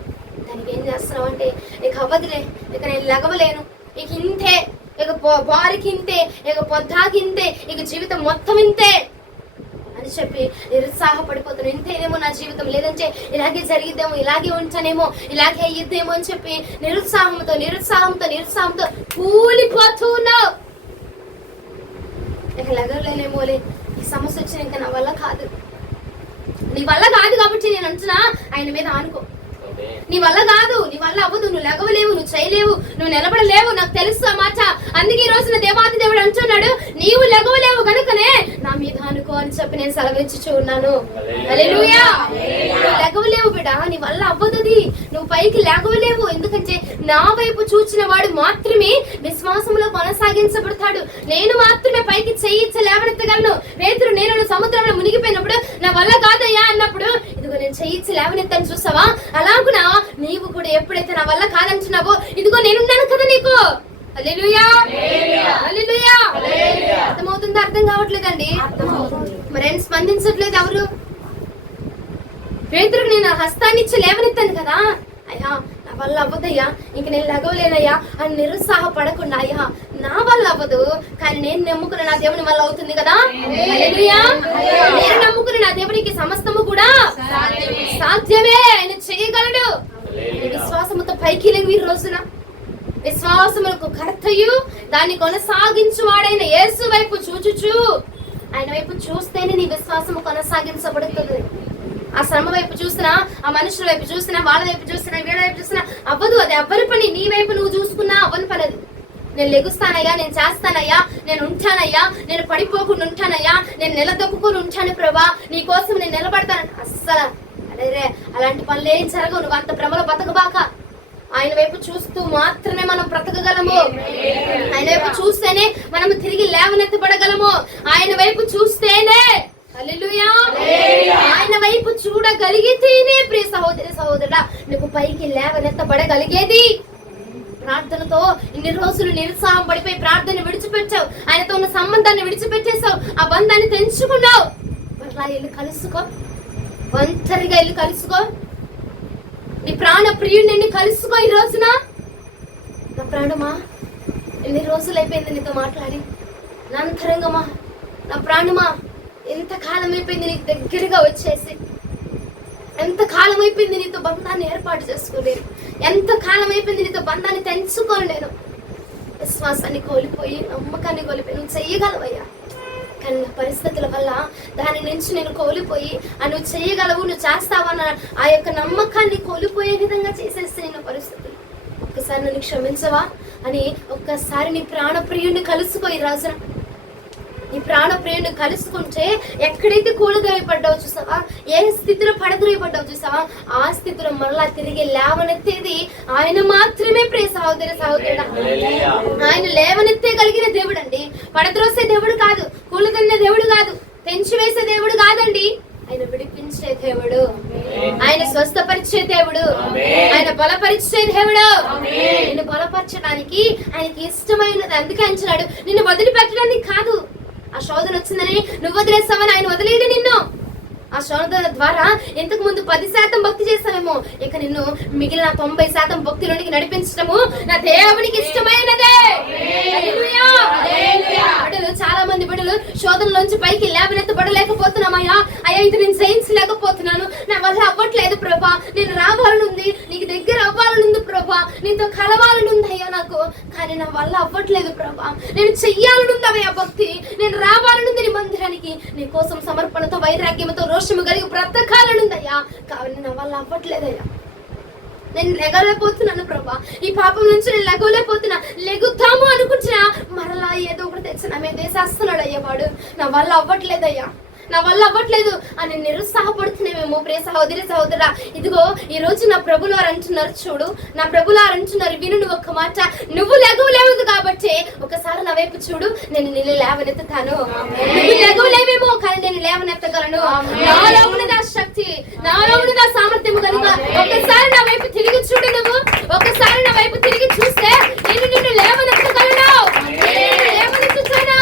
దానికి ఏం చేస్తున్నావు అంటే, ఇక అవ్వదులే, ఇక నేను లెగవలేను, ఇక ఇంతే, ఇక బారికి ఇంతే, ఇక పొద్దాకింతే, ఇక జీవితం మొత్తం ఇంతే అని చెప్పి నిరుత్సాహపడిపోతాను. ఇంతేనేమో నా జీవితం, లేదంటే ఇలాగే జరిగిద్దేమో, ఇలాగే ఉంచానేమో, ఇలాగే అయ్యిద్దేమో అని చెప్పి నిరుత్సాహంతో కూలిపోతూ ఉన్నావు. ఇక లెగలేనేమోలే, ఈ సమస్య వచ్చిన ఇంకా నా వల్ల కాదు. నీ వల్ల కాదు కాబట్టి నేను అంటున్నా, ఆయన మీద ఆనుకో. నీ వల్ల కాదు, నీ వల్ల అవ్వదు, నువ్వు లెగవలేవు, నువ్వు చేయలేవు, నువ్వు నిలబడలేవు, నాకు తెలుసు ఆ మాట. అందుకే ఈ రోజున దేవాది దేవుడు అంటున్నాడు, నీవు లెగవలేవు కనుకనే నా మీద అనుకో అని చెప్పి నేను సెలవిచ్చుచూ ఉన్నాను. హల్లెలూయా. లెగవలేవు బిడ్డ, నీ వల్ల అవ్వదు, నువ్వు పైకి లెగవలేవు. ఎందుకంటే నా వైపు చూచిన వాడు మాత్రమే విశ్వాసంలో కొనసాగించబడతాడు. నేను మాత్రమే పైకి చేయించి లేవనెత్తగలను. పేతురు నేను సముద్రంలో మునిగిపోయినప్పుడు నా వల్ల కాదయ్యా అన్నప్పుడు ఇదిగో నేను చేయించి లేవనెత్తని చూసావా, అలాగునా నీవు కూడా ఎప్పుడైతే నా వల్ల కాదంటున్నావో ఇదిగో నేనున్నాను కదా నీకు. హల్లెలూయా. హల్లెలూయా. అర్థమవుతుందా? అర్థం కావట్లేదండి. మరేం స్పందించట్లేదు ఎవరు? పేతురుకు నేను హస్తాన్ని ఇచ్చి లేవనెత్తాను కదా, అయ్యా నా వల్ల అవ్వదయ్యా, ఇంక నేను లెగవలేనయ్యా అని నిరుత్సాహపడకుండా, అయ్యా నా వల్ల అవ్వదు కానీ నేను నమ్ముకున్న నా దేవుని వల్ల అవుతుంది కదా. హల్లెలూయా. నేను నమ్ముకున్న నా దేవునికి సమస్తము కూడా సాధ్యమే, ఆయన చేయగలడు. విశ్వాసముతో పైకి లేవు ఈ రోజున. విశ్వాసములకు కర్తయు దాన్ని కొనసాగించువాడైన యేసు వైపు చూచుచు, ఆయన వైపు చూస్తేనే నీ విశ్వాసం కొనసాగించబడుతుంది. ఆ శ్రమ వైపు చూసినా, ఆ మనుషుల వైపు చూసినా, వాళ్ళ వైపు చూసినా, వీళ్ళ వైపు చూసినా అవ్వదు. అది ఎవ్వరి పని. నీ వైపు నువ్వు చూసుకున్నా అవ్వని పని అది. నేను లెగుస్తానయ్యా, నేను చేస్తానయ్యా, నేను ఉంటానయ్యా, నేను పడిపోకుండా ఉంటానయ్యా, నేను నిలదొక్కుని ఉంటాను ప్రభా, నీ కోసం నేను నిలబడతాను. అస్సలు అరే అలాంటి పనులు ఏం జరగవు. నువ్వు అంత భ్రమలో బతకబాక. ఆయన వైపు చూస్తూ మాత్రమే మనం బ్రతకగలము. ఆయన వైపు చూస్తేనే మనం తిరిగి లేవనెత్తబడగలము. ఆయన వైపు చూస్తేనే, హల్లెలూయా, ఆయన వైపు చూడగలిగితేనే ప్రియ సహోదరి సహోదరుడా నువ్వు పైకి లేవనెత్తబడగలిగేది. ప్రార్థనతో ఇన్ని రోజులు నిరుత్సాహం పడిపోయి ప్రార్థన విడిచిపెట్టావు, ఆయనతో ఉన్న సంబంధాన్ని విడిచిపెట్టేశావు, ఆ బంధాన్ని తెంచుకున్నావు. మరలా వెళ్ళి కలుసుకో, ఒంటరిగా వెళ్ళి కలుసుకో. నీ ప్రాణ ప్రియుడిని కలుసుకో ఈ రోజున. నా ప్రాణమా, ఎన్ని రోజులు అయిపోయింది నీతో మాట్లాడి. నా అంతరంగమా, నా ప్రాణమా, ఎంతకాలం అయిపోయింది నీకు దగ్గరగా వచ్చేసి. ఎంతకాలం అయిపోయింది నీతో బంధాన్ని ఏర్పాటు చేసుకోలేను. ఎంతకాలం అయిపోయింది నీతో బంధాన్ని తెంచుకోలేను. విశ్వాసాన్ని కోల్పోయి, నమ్మకాన్ని కోల్పోయి నువ్వు చెయ్యగలవయ్యా. కానీ నా పరిస్థితుల వల్ల దాని నుంచి నేను కోల్పోయి, నువ్వు చెయ్యగలవు, నువ్వు చేస్తావన్న ఆ యొక్క నమ్మకాన్ని కోల్పోయే విధంగా చేసేస్తే నేను పరిస్థితులు. ఒక్కసారి నన్ను క్షమించవా అని ఒక్కసారి నీ ప్రాణప్రియుడిని కలుసుకో ఈ రోజున. నీ ప్రాణప్రియుడిని కలుసుకుంటే ఎక్కడైతే కూలదోయపడ్డావు చూసావా, ఏ స్థితిలో పడద్రోయపడ్డావు చూసావా, ఆ స్థితిలో మరలా తిరిగి లేవనెత్తేది ఆయన మాత్రమే. ప్రియ సహోదరి సహోదరుడా, ఆయన లేవనెత్తగలిగిన దేవుడు అండి. పడద్రోసే దేవుడు కాదు, కూలదొన్న దేవుడు కాదు, తెంచివేసే దేవుడు కాదండి. ఆయన విడిపించే దేవుడు, ఆయన స్వస్థపరిచే దేవుడు, ఆయన బలపరిచే దేవుడు. నిన్ను బలపరచడానికి ఆయనకి ఇష్టమైనది. అందుకే అంటున్నాడు, నిన్ను వదిలిపెట్టడానికి కాదు. ఆ శోధన వచ్చిందని నువ్వు వదిలేస్తావని ఆయన వదిలేడు నిన్ను. ఆ శోధన ద్వారా ఇంతకు ముందు 10% భక్తి చేస్తావేమో, ఇక నిన్ను మిగిలిన 90% భక్తిలోనికి నడిపించడము నా దేవునికి ఇష్టమైనదే. బిడ్డలు, చాలా మంది బిడ్డలు శోధనలోంచి పైకి లేవనెత్తబడలేకపోతున్నామయ్యా. అయ్యా ఇది నేను జయించలేకపోతున్నాను, నా వల్ల అవ్వట్లేదు ప్రభా, నేను రావాలనుంది, నీకు దగ్గర అవ్వాలనుంది ప్రభా, నీతో కలవాలనుంది అయ్యా నాకు, కానీ నా వల్ల అవ్వట్లేదు ప్రభా. నేను చెయ్యాలనుంది అయ్యా భక్తి, నేను రావాలనుంది నీ మందిరానికి, నీ కోసం సమర్పణతో, వైరాగ్యంతో, రోషము కలిగి బ్రతకాలనుందయ్యా, కానీ నా వల్ల అవ్వట్లేదయ్యా. నేను లెగలేకపోతున్నాను ప్రభా, ఈ పాపం నుంచి నేను లెగలేకపోతున్నా. లెగుతాము అనుకుంటున్నా, మరలా ఏదో ఒకటి తెచ్చిన ఆమె దేశస్తున్నాడు అయ్యా వాడు. నా వల్ల అవ్వట్లేదయ్యా, నా వల్ల అవ్వట్లేదు అని నిరుత్సాహపడుతున్నామేమో ప్రియ సహోదరి సహోదరా. ఇదిగో ఈ రోజు నా ప్రభులు వారు అంటున్నారు, చూడు నా ప్రభులు వారు అంటున్నారు, విను నువ్వు ఒక్క మాట. నువ్వు లెగవలేవు కాబట్టి ఒకసారి నా వైపు చూడు, నేను నిన్ను లేవనెత్తుతాను. నువ్వు లెగవలేవేమో కానీ నేను లేవనెత్తగలను. నాలో ఉన్నది ఆ శక్తి, నాలో ఉన్నది ఆ సామర్థ్యము కనుక ఒకసారి నా వైపు తిరిగి చూడు. నువ్వు ఒకసారి నా వైపు తిరిగి చూస్తే నేను నిన్ను లేవనెత్తగలను, లేవనెత్తుతాను.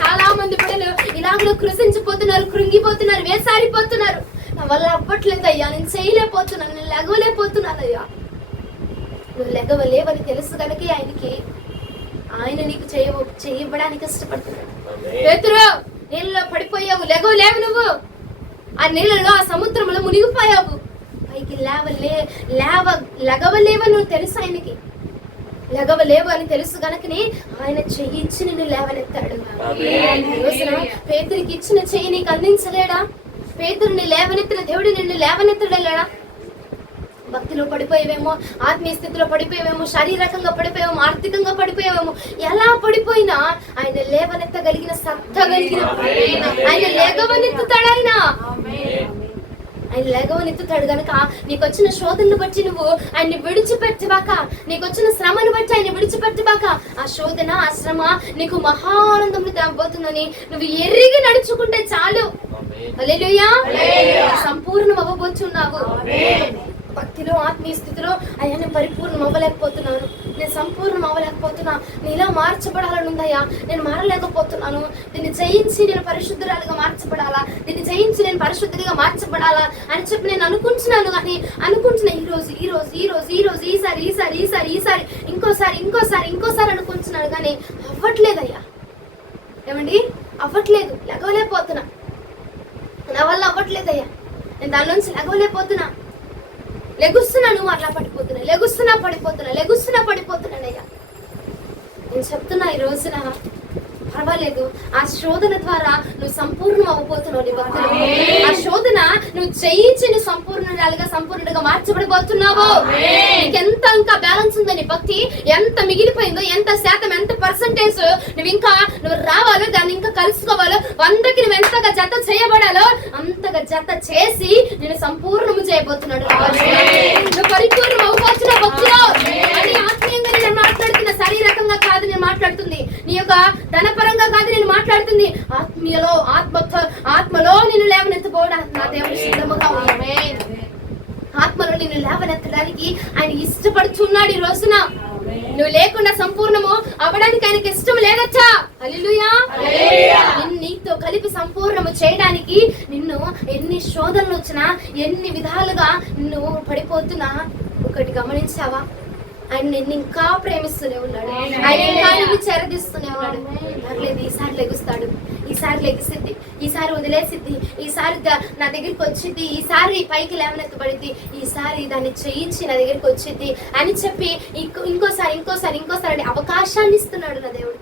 చాలా మంది బిడ్డలు ఇలాగలో కృషించిపోతున్నారు, కృంగిపోతున్నారు, వేసారిపోతున్నారు. నా వల్ల అవ్వట్లేదయ్యా, నేను చేయలేకపోతున్నాను, నేను లెగవలేకపోతున్నానయ్యా. నువ్వు లెగవలేవని తెలుసు కనుక ఆయన నీకు చేయబడానికి ఇష్టపడుతున్నాడు. పేతురు, నీళ్ళలో పడిపోయావు, లెగవలేవు. నువ్వు ఆ నీళ్ళలో, ఆ సముద్రంలో మునిగిపోయావు. పైకి లెగవలేవని నువ్వు తెలుసు ఆయనకి. లెగవలేవు అని తెలుసు గనకని ఆయన చెయ్యి ఇచ్చి నిన్ను లేవనెత్తాడు. పేతురికి ఇచ్చిన చెయ్యి నీకు అందించలేడా? పేతురుని లేవనెత్తిన దేవుడు నిన్ను లేవనెత్తడలేడా? భక్తిలో పడిపోయేవేమో, ఆత్మీయ స్థితిలో పడిపోయేవేమో, శారీరకంగా పడిపోయేమో, ఆర్థికంగా పడిపోయేవేమో, ఎలా పడిపోయినా ఆయన లేవనెత్తగలిగిన సత్తగలిగిన ఆయన లేగవనెత్తుతాడు. ఆయన లేగవనెత్తుతాడు గనక నీకు వచ్చిన శోధనను బట్టి నువ్వు ఆయన్ని విడిచిపెట్టబాక, నీకు వచ్చిన శ్రమను బట్టి ఆయన విడిచిపెట్టబాక. ఆ శోధన, ఆ శ్రమ నీకు మహానందం తేబోతుందని నువ్వు ఎరిగి నడుచుకుంటే చాలు. హల్లెలూయా, సంపూర్ణం అవ్వబోతున్నావు. భక్తిలో, ఆత్మీయ స్థితిలో ఆయన పరిపూర్ణం అవ్వలేకపోతున్నాను, నేను సంపూర్ణం అవ్వలేకపోతున్నా, నీలా మార్చబడాలని ఉందయ్యా, నేను మారలేకపోతున్నాను. దీన్ని జయించి నేను పరిశుద్ధురాలుగా మార్చబడాలా, దీన్ని జయించి నేను పరిశుద్ధిగా మార్చబడాలా అని చెప్పి నేను అనుకుంటున్నాను. కానీ ఈసారి ఇంకోసారి అనుకుంటున్నాను, కానీ అవ్వట్లేదయ్యా. ఏమండి, అవ్వట్లేదు, లెగవలేకపోతున్నా, నా వల్ల అవ్వట్లేదయ్యా. నేను దాని నుంచి లెగవలేకపోతున్నా. లెగుస్తున్నాను, అట్లా పడిపోతున్నా, లెగుస్తున్నా పడిపోతున్నానయ్యా. నేను చెప్తున్నా ఈ రోజున పర్వాలేదు, ఆ శోధన ద్వారా నువ్వు సంపూర్ణం అవ్వబోతున్నావు. నీ భక్తులు ఆ శోధన నువ్వు జయించి నువ్వు సంపూర్ణుడిగా మార్చబడిపోతున్నావు. నీకెంత ఇంకా బ్యాలెన్స్ ఉందో నీ భక్తి, ఎంత మిగిలిపోయిందో, ఎంత శాతం, ఎంత పర్సంటేజ్ నువ్వు రావాలో, దాన్ని ఇంకా కలుసుకోవాలో, 100కి నువ్వు ఎంతగా జత చేయబడాలో అంతగా జత చేసి నేను సంపూర్ణము చేయబోతున్నాడు. నువ్వు పరిపూర్ణం అవ్వబోతున్నావు భక్తులు. అని ఆత్మీయంగా నేను మాట్లాడుతున్న, శారీరకంగా కాదు నేను మాట్లాడుతుంది, నీ యొక్క ధనపరంగా కాదు నేను మాట్లాడుతుంది, ఆత్మలో నేను లేవనెత్తబోడా నా దేవుడు సిద్ధముగా ఉన్నామే. ఆత్మలో నిన్ను లేవనెత్తడానికి ఆయన ఇష్టపడుచున్నాడు. ఈ రోజున నువ్వు లేకుండా సంపూర్ణము అవ్వడానికి ఆయనకి ఇష్టం లేదచ్చా. హల్లెలూయా. నీతో కలిపి సంపూర్ణము చేయడానికి నిన్ను ఎన్ని శోధనలు వచ్చినా, ఎన్ని విధాలుగా నిన్ను పడిపోతున్నా, ఒకటి గమనించావా? ఆయన నిన్ను ఇంకా ప్రేమిస్తూనే ఉన్నాడు. ఆయన ఇంకా నువ్వు చెరదీస్తూనే ఉన్నాడు. పర్లేదు, ఈసారి లెగుస్తాడు, ఈసారి లెగిసిద్ది, ఈసారి వదిలేసిద్ది, ఈసారి నా దగ్గరికి వచ్చిద్ది, ఈసారి పైకి లేవనెత్తబడిద్ది, ఈసారి దాన్ని చేయించి నా దగ్గరికి వచ్చిద్ది అని చెప్పి ఇంకోసారి అవకాశాన్ని ఇస్తున్నాడు నా దేవుడు.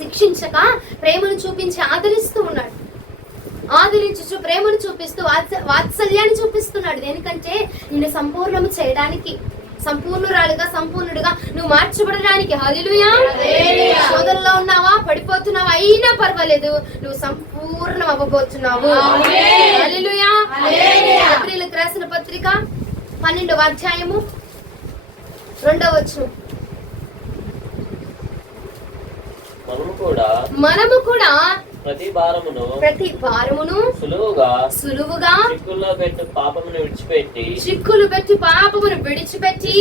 శిక్షించక ప్రేమను చూపించి ఆదరిస్తూ ఉన్నాడు. ఆదరించు ప్రేమను చూపిస్తూ వాత్సల్యాన్ని చూపిస్తున్నాడు. దేనికంటే నిన్ను సంపూర్ణము చేయడానికి, సంపూర్ణుడుగా నువ్వు మార్చబడడానికి. హల్లెలూయా. శోధనలో ఉన్నావా, పడిపోతున్నావా, అయినా పర్వాలేదు, నువ్వు సంపూర్ణం అవ్వబోతున్నావు. హల్లెలూయా. హెబ్రీయులకు రాసిన పత్రిక 12వ అధ్యాయము 2వ వచనం. మనము కూడా ప్రతి భారమును సులువుగా చిక్కులు పెట్టి పాపమును విడిచిపెట్టి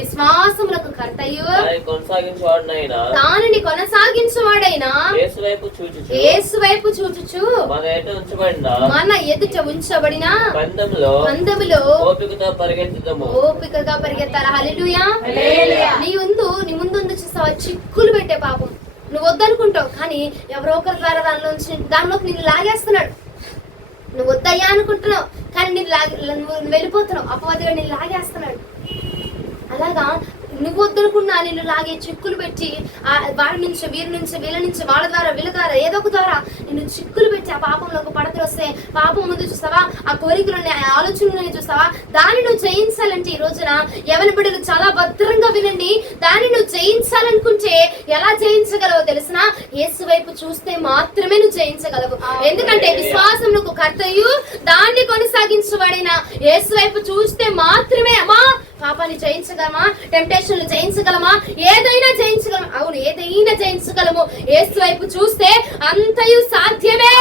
విశ్వాసములకు కర్తయు దానిని కొనసాగించువాడైనా యేసు వైపు చూచుచు మన ఎదుట ఉంచబడిన పందెములో ఓపికగా పరిగెత్తాలి. హల్లెలూయా. నీ ముందు చూస్తావా చిక్కులు పెట్టే పాపం, నువ్వు వద్దనుకుంటావు, కానీ ఎవరో ఒకరి ద్వారా దానిలోకి నిన్ను లాగేస్తున్నాడు. నువ్వు వద్దయ్యా అనుకుంటున్నావు, కానీ నువ్వు వెళ్ళిపోతున్నావు, అపవాదిగా నిన్ను లాగేస్తున్నాడు. అలాగా నువ్వు వద్దనుకున్నా నిన్ను లాగే చిక్కులు పెట్టి వారి నుంచి వీరి నుంచి వీళ్ళ నుంచి వాళ్ళ ద్వారా వీళ్ళ ద్వారా ఏదో ఒక ద్వారా నిన్ను చిక్కులు పెట్టి ఆ పాపంలోకి పడతలు వస్తే పాపం ముందు చూస్తావా, ఆ కోరికలని, ఆ ఆలోచనలని చూస్తావా, దాన్ని నువ్వు జయించాలంటే ఈ రోజున యవన బిడ్డలు చాలా భద్రంగా వినండి. దాన్ని నువ్వు జయించాలనుకుంటే ఎలా జయించగలవో తెలిసిన, యేసు వైపు చూస్తే మాత్రమే నువ్వు జయించగలవు. ఎందుకంటే విశ్వాసమునకు కర్తయు దాన్ని కొనసాగించబడిన యేసు వైపు చూస్తే మాత్రమే అమ్మా పాపాన్ని జయించగలమా, టెంప్టేషన్లు జయించగలమా, ఏదైనా జయించగలమా? అవును, ఏదైనా జయించగలము. యేసు వైపు చూస్తే అంతయు సాధ్యమే.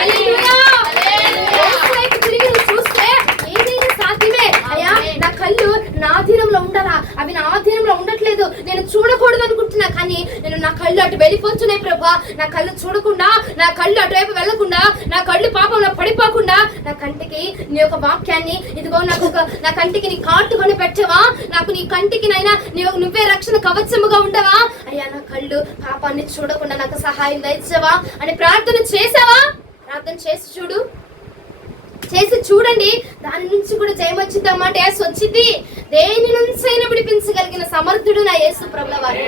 హల్లెలూయా. యేసు వైపు తిరిగి చూస్తే ఏదైనా సాధ్యమే. అయ్యా, నా కళ్ళు నా ఆధీనంలో ఉండాలా, అవి నా ఆధీనంలో ఉండట్లేదు, నేను చూడకూడదు అనుకుంటున్నా, కానీ నా కళ్ళు అటు వెళ్ళిపోతున్నాయి ప్రభా. నా కళ్ళు చూడకుండా, నా కళ్ళు అటువైపు వెళ్లకుండా, నా కళ్ళు పాపంలో పడిపోకుండా, నా కంటికి నీ యొక్క వాక్యాన్ని, ఇదిగో నా కంటికి నీ కాటుకొని పెట్టవా, నాకు నీ కంటికి నైనా నువ్వే రక్షణ కవచముగా ఉండవా. అయ్యా, నా కళ్ళు పాపాన్ని చూడకుండా నాకు సహాయం దయచేవా అని ప్రార్థన చేసావా? ప్రార్థన చేసి చూడండి, దాని నుంచి కూడా జయం వచ్చింది అన్నమాట. యేసు వచ్చింది. దేని నుంచి అయినా విడిపించగలిగిన సమర్థుడు నా యేసు ప్రభువారు.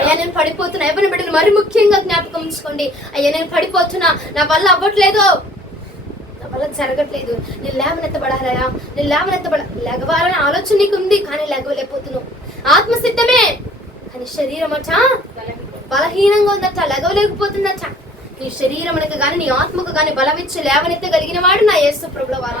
అయ్యా, నేను పడిపోతున్నా, ఎవరిని బిడ్డలు మరి ముఖ్యంగా జ్ఞాపకం ఉంచుకోండి. అయ్యా, నేను పడిపోతున్నా, నా వల్ల అవ్వట్లేదు, నా వల్ల జరగట్లేదు, నేను లేవనెత్తబడాలయా, నేను లెగవాలని ఆలోచన నీకు ఉంది, కానీ లెగవలేకపోతున్నావు. ఆత్మ సిద్ధమే, కానీ శరీరం అట బలహీనంగా ఉందట, లెగవలేకపోతుందట. నీ శరీరమునకు గాని నీ ఆత్మకు గాని బలమిచ్చి లేవనెత్తగలిగిన వాడు నా యేసు ప్రభువారు.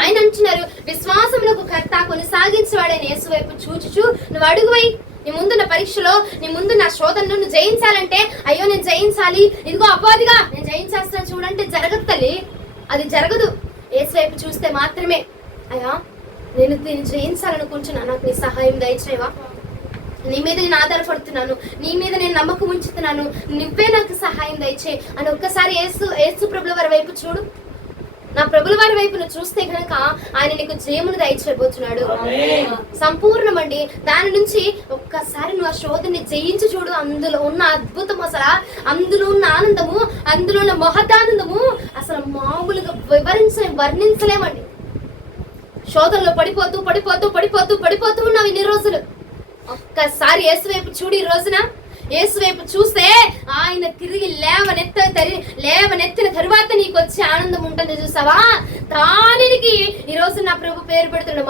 ఆయన అంటున్నారు, విశ్వాసములకు కర్త కొనసాగించేవాడైన యేసు వైపు చూచుచు నువ్వు అడుగువై. నీ ముందున్న పరీక్షలో, నీ ముందున్న శోధనను నువ్వు జయించాలంటే, అయ్యో నేను జయించాలి, ఇదిగో అపవాదిగా నేను జయించేస్తాను చూడంటే జరగదు తల్లి, అది జరగదు. యేసు వైపు చూస్తే మాత్రమే. అయ్యా, నేను దీన్ని జయించాలనుకుంటున్నా, నాకు నీ సహాయం దయచేవా, నీ మీద నేను ఆధారపడుతున్నాను, నీ మీద నేను నమ్మకం ఉంచుతున్నాను, నువ్వే నాకు సహాయం దయచే అని ఒక్కసారి యేసు ప్రభుల వారి వైపు చూడు. నా ప్రభుల వారి వైపు నువ్వు చూస్తే కనుక ఆయన నీకు జయమును దయచేయబోతున్నాడు. సంపూర్ణమండి. దాని నుంచి ఒక్కసారి నువ్వు ఆ శోధని జయించి చూడు. అందులో ఉన్న అద్భుతం, అసలు అందులో ఉన్న ఆనందము, అందులో ఉన్న మహదానందము అసలు మామూలుగా వర్ణించలేమండి. శోధనలో పడిపోతూ ఉన్నావు ఇన్ని రోజులు. ఒక్క ఒక్కసారి యేసు వైపు చూడు. ఈ రోజున యేసు వైపు చూస్తే ఆయన తిరిగి లేవనెత్తిన తరువాత నీకు వచ్చే ఆనందం ఉంటుంది చూసావా. దానికి ఈ రోజు నా ప్రభు పేరు పెడుతున్నాడు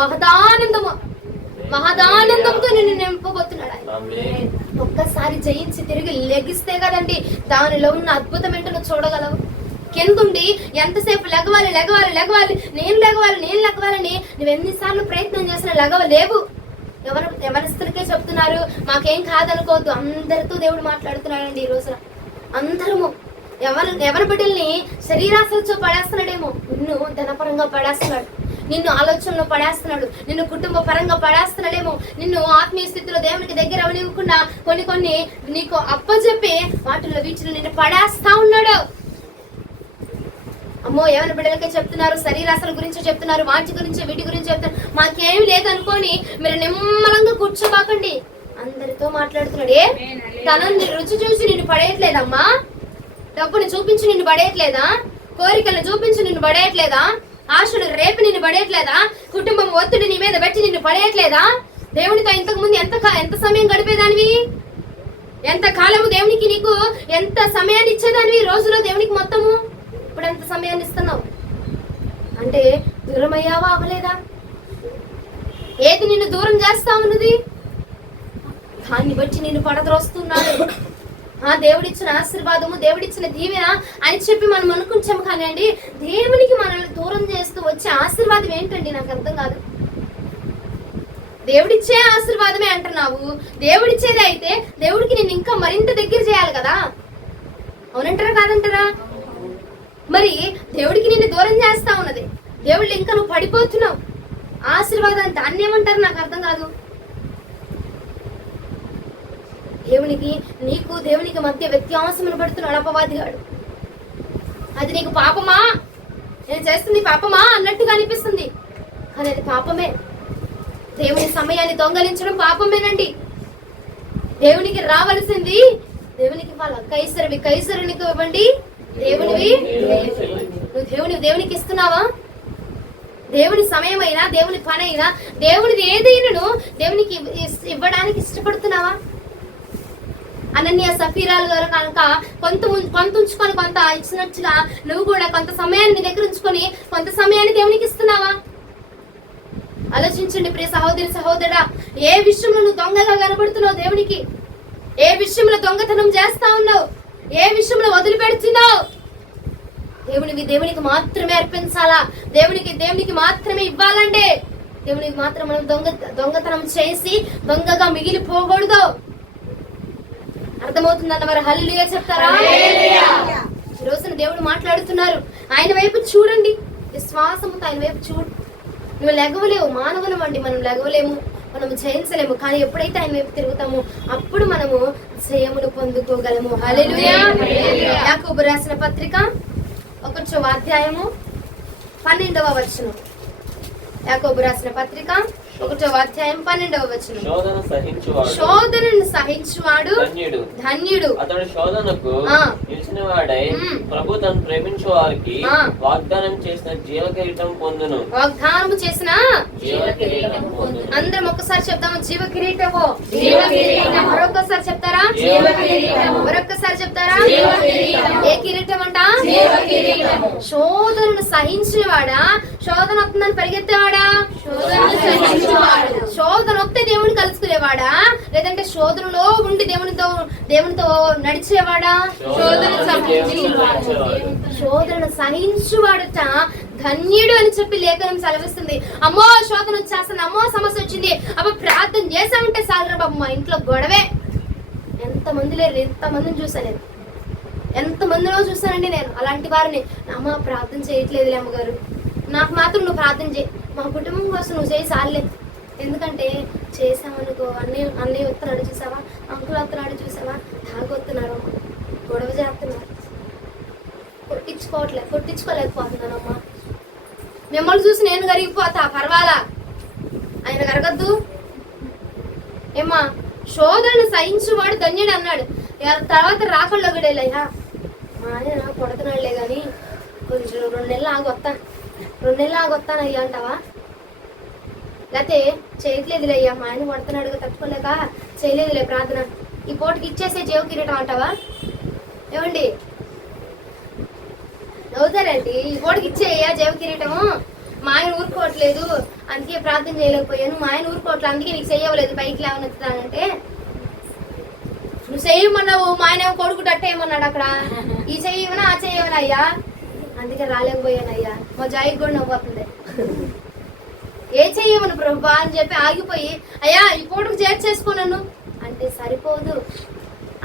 మహదానందంతో నిన్ను నింపబోతున్నాడు. ఒక్కసారి జయించి తిరిగి లెగిస్తే కదండి దానిలో ఉన్న అద్భుతం ఏంటో నువ్వు చూడగలవు. కిందుండి ఎంతసేపు లెగవాలి నేను లెగవాలని నువ్వు ఎన్నిసార్లు ప్రయత్నం చేసినా లెగవలేవు. ఎవరిస్తులకే చెప్తున్నారు, మాకేం కాదనుకోవద్దు. అందరితో దేవుడు మాట్లాడుతున్నాడండి ఈ రోజున. అందరము ఎవరి బిడ్డల్ని శరీరాశలతో పడేస్తున్నాడేమో, నిన్ను ధనపరంగా పడేస్తున్నాడు, నిన్ను ఆలోచనలో పడేస్తున్నాడు, నిన్ను కుటుంబ పరంగా పడేస్తున్నాడేమో, నిన్ను ఆత్మీయ స్థితిలో దేవునికి దగ్గర అవనివ్వకుండా కొన్ని నీకు అప్పచెప్పి వీటిలో నిన్ను పడేస్తా ఉన్నాడు. అమ్మో ఎవరి బిడ్డలకే చెప్తున్నారు, శరీరాశల గురించి చెప్తున్నారు, వాటి గురించి వీటి గురించి చెప్తున్నారు. మాకేమి లేదనుకోని మీరు నిమ్మలంగా కూర్చోబాకండి. అందరితో మాట్లాడుతున్నాడు. తనని రుచి చూసి నిన్ను పడేయట్లేదమ్మా, డబ్బుని చూపించి నిన్ను పడేయట్లేదా, కోరికలను చూపించి నిన్ను పడేయట్లేదా, ఆశలు రేపు నిన్ను పడేయట్లేదా, కుటుంబం ఒత్తిడి నీ మీద పెట్టి నిన్ను పడేయట్లేదా. దేవునితో ఇంతకు ముందు ఎంత సమయం గడిపేదానివి, ఎంత కాలము దేవునికి నీకు ఎంత సమయాన్ని ఇచ్చేదానివి రోజులో దేవునికి మొత్తము. ఇప్పుడు ఎంత సమయాన్ని ఇస్తున్నావు అంటే దూరం అయ్యావా అవ్వలేదా? ఏది నిన్ను దూరం చేస్తా ఉన్నది దాన్ని బట్టి నిన్ను పడద్రోస్తున్నాడు. దేవుడిచ్చిన ఆశీర్వాదము, దేవుడిచ్చిన దీవెన అని చెప్పి మనం అనుకుంటాము. కానీ అండి దేవునికి మనల్ని దూరం చేస్తూ వచ్చే ఆశీర్వాదం ఏంటండి నాకు అర్థం కాదు. దేవుడిచ్చే ఆశీర్వాదమే అంటున్నావు. దేవుడిచ్చేది అయితే దేవుడికి నేను ఇంకా మరింత దగ్గర చేయాలి కదా, అవునంటారా కాదంటారా? మరి దేవుడికి నిన్ను దూరం చేస్తా ఉన్నది, దేవుళ్ళు ఇంకా నువ్వు పడిపోతున్నావు. ఆశీర్వాదం దాన్ని ఏమంటారు నాకు అర్థం కాదు. దేవునికి మధ్య వ్యత్యాసం పడుతున్నాడు అపవాదిగాడు. అది నీకు పాపమా, నేను చేస్తుంది పాపమా అన్నట్టుగా అనిపిస్తుంది, కానీ అది పాపమే. దేవుని సమయాన్ని దొంగలించడం పాపమేనండి. దేవునికి రావలసింది దేవునికి ఇవ్వాలి. కైసరునికి ఇవ్వండి, దేవునికి ఇస్తున్నావా? దేవుని సమయం అయినా, దేవుని పని అయినా, దేవునిది ఏదైనాను దేవునికి ఇవ్వడానికి ఇష్టపడుతున్నావా? అనన్య సఫీరాలు గారు కనుక కొంత ఉంచుకొని కొంత ఇచ్చినట్టుగా నువ్వు కూడా కొంత సమయాన్ని నీ దగ్గర ఉంచుకొని కొంత సమయాన్ని దేవునికి ఇస్తున్నావా? ఆలోచించండి ప్రియ సహోదరుడా, ఏ విషయంలో నువ్వు దొంగగా కనబడుతున్నావు దేవునికి? ఏ విషయంలో దొంగతనం చేస్తా ఉన్నావు? ఏ విషయంలో వదిలిపెడుతున్నావు? దేవునికి మాత్రమే అర్పించాలా, దేవునికి మాత్రమే ఇవ్వాలంటే దేవునికి మాత్రం మనం దొంగతనం చేసి దొంగగా మిగిలిపోకూడదు. అర్థమవుతుందన్న వారు హల్లెలూయా చెప్తారా? ఈ రోజున దేవుడు మాట్లాడుతున్నారు. ఆయన వైపు చూడండి, విశ్వాసంతో ఆయన వైపు చూడు. నువ్వు లెగవలేవు, మానవులం అండి, మనం లెగవలేము, మనం జయించలేము. కానీ ఎప్పుడైతే ఆయన వైపు తిరుగుతామో అప్పుడు మనము జయమును పొందుకోగలము. హల్లెలూయా. యాకోబు రాసిన పత్రిక 1వ అధ్యాయము 12వ వచనం. యాకోబు రాసిన పత్రిక 1వ అధ్యాయం 12వ వచనం. శోధనను సహించువాడు ధన్యుడు. అతడు శోధనకు నిలిచిన వాడై ప్రభు తను ప్రేమించు వారికి వాగ్దానం చేసిన జీవ కిరీటం పొందును. వాగ్దానం చేసిన అందరం ఒక్కసారి చెప్తాము, జీవ కిరీటము. మరొకసారి చెప్తారా? మరొకసారి చెప్తారా? ఏ కిరీటం అంట? శోధనను సహించిన వాడా? శోధన వస్తుందని పరిగెత్తేవాడా? శోధన వస్తే దేవుని కలుసుకునేవాడా? లేదంటే శోధనలో ఉండి దేవునితో నడిచేవాడా? శోధనను సహించువాడట ధన్యుడు అని చెప్పి లేఖనం సెలవిస్తుంది. అమ్మో శోధన వచ్చేస్తుంది, అమ్మో సమస్య వచ్చింది, అబ్బా ప్రార్థన చేసామంటే చాలరా బాబు, మా ఇంట్లో గొడవే. ఎంతమంది లేరు, ఎంతమందిని చూసాను నేను, ఎంతమందిలో చూసానండి నేను అలాంటి వారిని. అమ్మ ప్రార్థన చేయట్లేదులే అమ్మగారు, నాకు మాత్రం నువ్వు ప్రార్థన చేయి, మా కుటుంబం కోసం నువ్వు చేయి సార్లే. ఎందుకంటే చేసామనుకో అన్నయ్య వస్తున్నాడు చూసావా, అంకుల్ వస్తున్నాడు చూసావా, తాగొస్తున్నారు, గొడవ చేస్తున్నారు, కొట్టించుకోలేకపోతున్నానమ్మా. మిమ్మల్ని చూసి నేను కరిగిపోతా, పర్వాలా, ఆయన కరగద్దు ఏమ్మా. శోధనను సహించువాడు ధన్యుడు అన్నాడు. తర్వాత రాకల్లో గడేలయ్యా మా ఆయన కొడుతున్నాడులే కానీ కొంచెం 2 నెలలు ఆగొస్తానయ్యా అంటావా? లేకపోతే చేయట్లేదులే అయ్యా, మా ఆయన కొడుతున్నాడుగా తట్టుకోలేక చేయలేదులే ప్రార్థన, ఈ పూటకి ఇచ్చేసే జీవ కిరీటం అంటావా? ఏమండి అవుతారండి? ఈ పూటకి ఇచ్చేయ్యా జీవ కిరీటము, మా ఆయన ఊరుకోవట్లేదు అందుకే ప్రార్థన చేయలేకపోయాను, మా ఆయన ఊరుకోవట్లేదు అందుకే నీకు చెయ్యవలేదు పైకి లేవనెత్తుతానంటే, నువ్వు చెయ్యమన్నావు, మా ఆయన కొడుకు టట్టేయమన్నాడు అక్కడ, ఈ చెయ్యమన్నా ఆ చెయ్యమన్నా అయ్యా, అందుకే రాలేకపోయాను అయ్యా. మా జాయికి కూడా నవ్వుతుంది, ఏ చెయ్యమను ప్రభా అని చెప్పి ఆగిపోయి, అయ్యా ఈ పూటకు చేర్చేసుకోనను అంటే సరిపోదు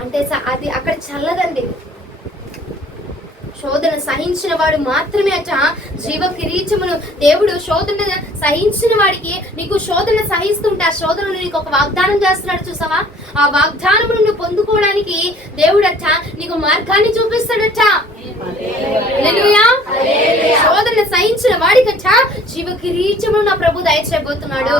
అంటే అది అక్కడ చల్లదండి. శోధన సహించిన వాడు మాత్రమే అట జీవ కిరీటమును, దేవుడు శోధన సహించిన వాడికి, నీకు శోధన సహిస్తుంటే ఆ శోధనను నీకు ఒక వాగ్దానం చేస్తున్నాడు చూసావా, ఆ వాగ్దానమును నువ్వు పొందుకోవడానికి దేవుడట నీకు మార్గాన్ని చూపిస్తాడట. హల్లెలూయా. శోధన సహించిన వాడికట జీవ కిరీటమును నా ప్రభు దయచేయబోతున్నాడు.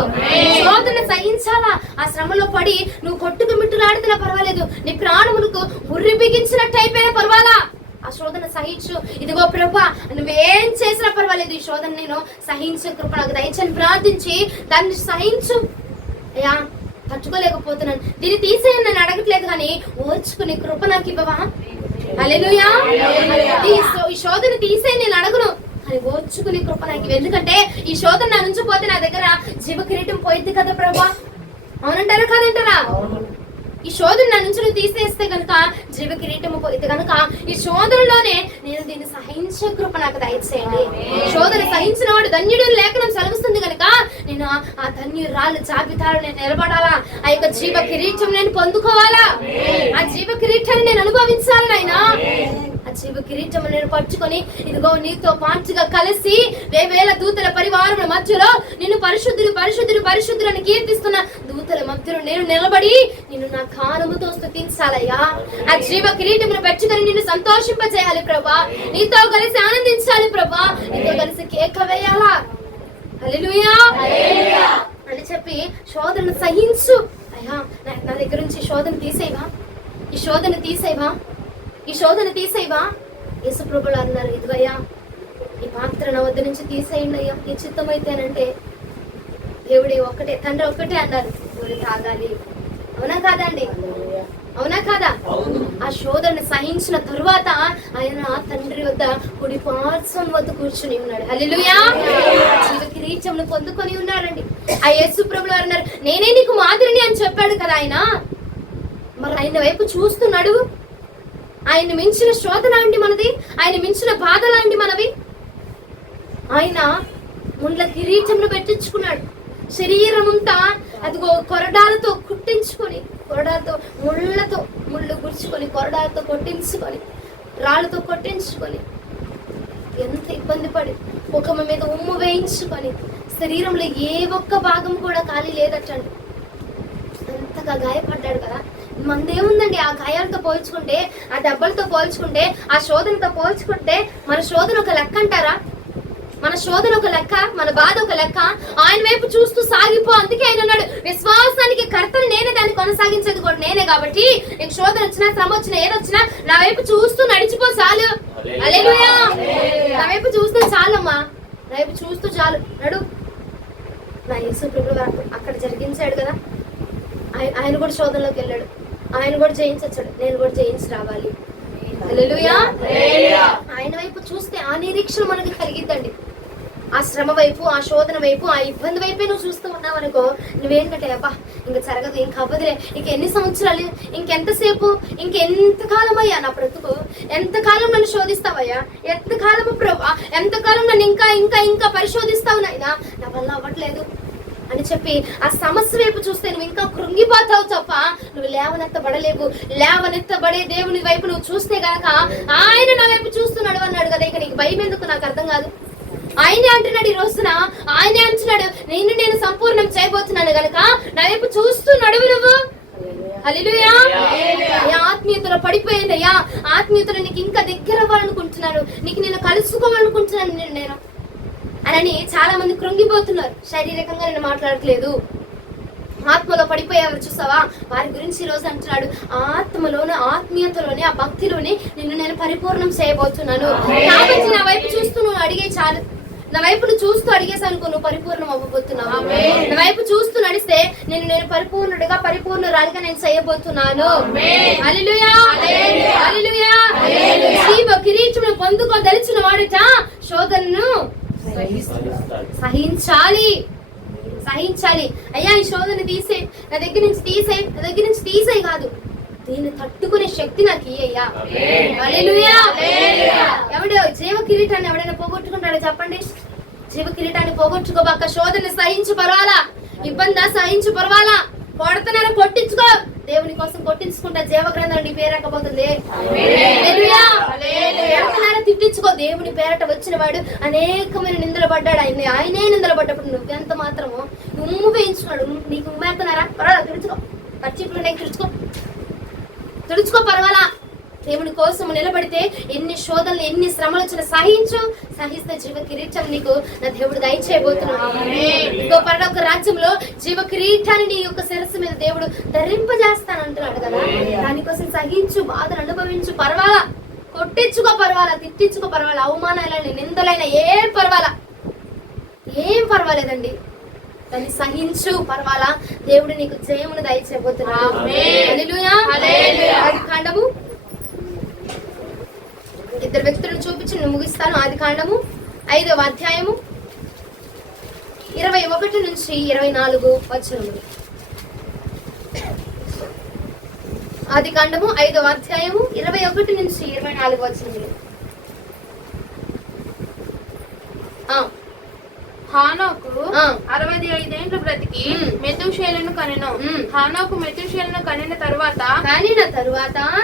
శోధన సహించాలా, ఆ శ్రమలో పడి నువ్వు కొట్టుకు మిట్టులాడుతున్నా పర్వాలేదు, నీ ప్రాణములకు ఉర్రి బిగించినట్టు అయిపోయినా పర్వాలా, ఆ శోధన సహించు. ఇదిగో ప్రభా నువ్వేం చేసినా పర్వాలేదు, ఈ శోధన నేను సహించు కృప నాకు దయచని ప్రార్థించి దాన్ని సహించు. అయ్యా తట్టుకోలేకపోతున్నాను, దీన్ని తీసేయని నేను అడగట్లేదు కానీ ఓర్చుకుని కృప నాకు ఇవ్వవా? హల్లెలూయా. ఈ శోధన తీసే నేను అడగను అని ఓర్చుకుని కృప నాకు, ఎందుకంటే ఈ శోధన నా నుంచి పోతే నా దగ్గర జీవ కిరీటం పోయింది కదా ప్రభా. అవునంటారా కాదంటారా? ఈ శోధన నా నుంచి నువ్వు తీసేస్తే కనుక జీవ కిరీటము పోయితే కనుక ఈ శోధనలోనే నేను దీన్ని సహించే కృప నాకు దయచేయండి. శోధన సహించిన వాడు ధన్యుడు లేఖనం సెలవుస్తుంది కనుక నేను ఆ ధన్యురాలు జాబితాలో నేను నిలబడాలా, ఆ యొక్క జీవ కిరీటం నేను పొందుకోవాలా, ఆ జీవ కిరీటాన్ని నేను అనుభవించాలి నాయనా. ఆ జీవ కిరీటం నేను పట్టుకొని ఇదిగో నీతో పాటుగా కలిసి వేవేల దూతల పరివారం మధ్యలో నిన్ను పరిశుద్ధులు పరిశుద్ధులు పరిశుద్ధులు అని కీర్తిస్తున్న దూతల మధ్యలో నేను నిలబడి నిన్ను నా గానముతో స్తుతించాలయ్యా. ఆ జీవ కిరీటమును పెట్టుకొని నిన్ను సంతోషింపజేయాలి ప్రభా, నీతో కలిసి ఆనందించాలి ప్రభా, నీతో కలిసి కేక వేయాలా. హల్లెలూయా అని చెప్పి శోధనను సహించు. అయ్యా నా దగ్గర నుంచి శోధన తీసేవా, ఈ శోధన తీసేవా, ఈ శోధన తీసేవా. యేసు ప్రభువులు అన్నారు, ఇదిగయ్యా ఈ పాత్ర నా వద్ద నుంచి తీసేయండి అయ్యా, నీ చిత్తమైతేనంటే. దేవుడి ఒక్కటే, తండ్రి ఒక్కటే అన్నారు, ఊరి తాగాలి. అవునా కాదా అండి? అవునా కాదా? ఆ శోధన సహించిన తరువాత ఆయన తండ్రి వద్ద కుడి పార్శ్వం వద్ద కూర్చుని ఉన్నాడు. హల్లెలూయా. జీవ కిరీటంను పొందుకొని ఉన్నాడండి. ఆ యేసు ప్రభువులు అన్నారు, నేనే నీకు మాదిరిని అని చెప్పాడు కదా ఆయన, మరి ఆయన వైపు చూస్తున్నాడు. ఆయన మించిన శోధన అండి మనది, ఆయన మించిన బాధలు అండి మనవి. ఆయన ముండ్ల కిరీటంను పెట్టించుకున్నాడు, శరీరమంతా అదిగో కొరడాలతో కుట్టించుకొని, కొరడాలతో ముళ్ళు గుర్చుకొని, కొరడాలతో కొట్టించుకొని, రాళ్ళతో కొట్టించుకొని, ఎంత ఇబ్బంది పడి ముఖం మీద ఉమ్ము వేయించుకొని, శరీరంలో ఏ ఒక్క భాగం కూడా ఖాళీ లేదటండి. అంతగా గాయపడ్డాడు కదా. మనదేముందండి ఆ గాయాలతో పోల్చుకుంటే, ఆ దెబ్బలతో పోల్చుకుంటే, ఆ శోధనతో పోల్చుకుంటే మన శోధన ఒక లెక్క అంటారా? మన శోధన ఒక లెక్క, మన బాధ ఒక లెక్క. ఆయన వైపు చూస్తూ సాగిపో. అందుకే ఆయన అన్నాడు, విశ్వాసానికి కర్తను నేనే, దాన్ని కొనసాగించేది కూడా నేనే. కాబట్టి నీకు శోధన వచ్చినా, శ్రమ వచ్చినా, ఏదొచ్చినా నా వైపు చూస్తూ నడిచిపో చాలు. హల్లెలూయా. నా వైపు చూస్తూ చాలమ్మా, నా వైపు చూస్తూ చాలు, నడు. నా యేసు ప్రభువు అక్కడ జరిగించాడు కదా, ఆయన కూడా శోధనలోకి వెళ్ళాడు, ఆయన కూడా జయించొచ్చాడు, నేను కూడా జయించి రావాలి. హల్లెలూయా. ఆయన వైపు చూస్తే ఆ నిరీక్షణ మనకు కలిగిద్దండి. ఆ శ్రమ వైపు, ఆ శోధన వైపు, ఆ ఇబ్బంది వైపే నువ్వు చూస్తూ ఉన్నావు అనుకో, నువ్వేంటంటే అబ్బా ఇంకా జరగదు, ఇంక అవ్వదులే, ఇంకెన్ని సంవత్సరాలు, ఇంకెంతసేపు, ఇంకెంతకాలం అయ్యా నా బ్రతుకు, ఎంతకాలం నన్ను శోధిస్తావయ్యా, ఎంతకాలము ప్రభా, ఎంతకాలం నన్ను ఇంకా ఇంకా ఇంకా పరిశోధిస్తావు నాయనా, నా వల్ల అవ్వట్లేదు అని చెప్పి ఆ సమస్య వైపు చూస్తే నువ్వు ఇంకా కృంగిపోతావు తప్ప నువ్వు లేవనెత్తబడలేవు. లేవనెత్తబడే దేవుని వైపు నువ్వు చూస్తే గనక ఆయన నా వైపు చూస్తున్నాడు అన్నాడు కదా, ఇక నీకు భయం ఎందుకు నాకు అర్థం కాదు. ఆయనే అంటున్నాడు ఈ రోజున, ఆయనే అంటున్నాడు నేను సంపూర్ణం చేయబోతున్నాను గనక నా వైపు చూస్తూ నడువు నువ్వు. హల్లెలూయా. ఆత్మీయతలో పడిపోయిందయ్యా, ఆత్మీయతలో నీకు ఇంకా దగ్గర అవ్వాలనుకుంటున్నాను, నీకు నేను కలుసుకోవాలనుకుంటున్నాను నేను అని చాలా మంది కృంగిపోతున్నారు. శారీరకంగా నేను మాట్లాడట్లేదు, ఆత్మలో పడిపోయేవారు చూసావా, వారి గురించి ఈ రోజు అంటున్నాడు, ఆత్మలోనే, ఆత్మీయతలోనే, ఆ భక్తిలోనే నిన్ను నేను పరిపూర్ణం చేయబోతున్నాను. కాబట్టి నా వైపు చూస్తూ నువ్వు అడిగే చాలు, నా వైపు నువ్వు చూస్తూ అడిగేసాను అనుకో, నువ్వు పరిపూర్ణం అవ్వబోతున్నావు. నా వైపు చూస్తూ నడిస్తే నేను పరిపూర్ణుడిగా పరిపూర్ణురాలిగా నేను చేయబోతున్నాను. హల్లెలూయా, హల్లెలూయా. జీవ కిరీటమును పొందుకోదలిచిన వాడుట శోధనను సహించాలి. అయ్యా ఈ శోధన తీసే, నా దగ్గర నుంచి తీసే కాదు, దీన్ని తట్టుకునే శక్తి నాకు ఇయ్యయ్యా. హల్లెలూయా. ఎవడో జీవ కిరీటాన్ని ఎవడైనా పోగొట్టుకుంటాడో చెప్పండి? జీవ కిరీటాన్ని పోగొట్టుకోబాక. శోధన సహించు పర్వాలా, ఇబ్బంది సహించు పర్వాలా, కొడుతున్నారా కొట్టించుకో, దేవుని కోసం కొట్టించుకుంటా జీవ గ్రంథం నీ పేరకపోతుంది. తిట్టించుకో, దేవుని పేరట వచ్చిన వాడు అనేకమైన నిందలు పడ్డాడు. ఆయనే నిందలు పడ్డప్పుడు నువ్వెంత మాత్రము ఉమ్ము వేయించుకున్నాడు. నీకు ఉమ్మేస్తున్నారా పర్వాలా, తుడుచుకో, ఖర్చీపులు తుడుచుకో పర్వాలా. దేవుని కోసం నిలబడితే ఎన్ని శోధనలు ఎన్ని శ్రమలు వచ్చినా సహిస్తే జీవ కిరీటం నీకు నా దేవుడు దయచేయబోతున్నాడు. ఇంకో పరలోక రాజ్యంలో జీవ కిరీటాన్ని నీ యొక్క శిరస్సు మీద దేవుడు ధరింపజేస్తానంటున్నాడు కదా. దానికోసం సహించు, బాధను అనుభవించు పర్వాలా, కొట్టించుకో పర్వాలా, తిట్టించుకో పర్వాలా, అవమానాలైన నిందలైన ఏం పర్వాలేదండి. దాన్ని సహించు పర్వాలా, దేవుడు నీకు జయమును దయచేయబోతున్నాడు. హల్లెలూయా. ఆదికాండము, ఇద్దరు వ్యక్తులను చూపించి నేను ముగిస్తాను. ఆదికాండము 5వ అధ్యాయము 21 నుంచి 24 వచనములు. ఆదికాండము 5వ అధ్యాయము 21 నుంచి 24 వచనములు. హానోకు 65 ఏండ్లు బ్రతికి మెతూషేలను కనెను. హానోకు మెతూషేలను కనిన తరువాత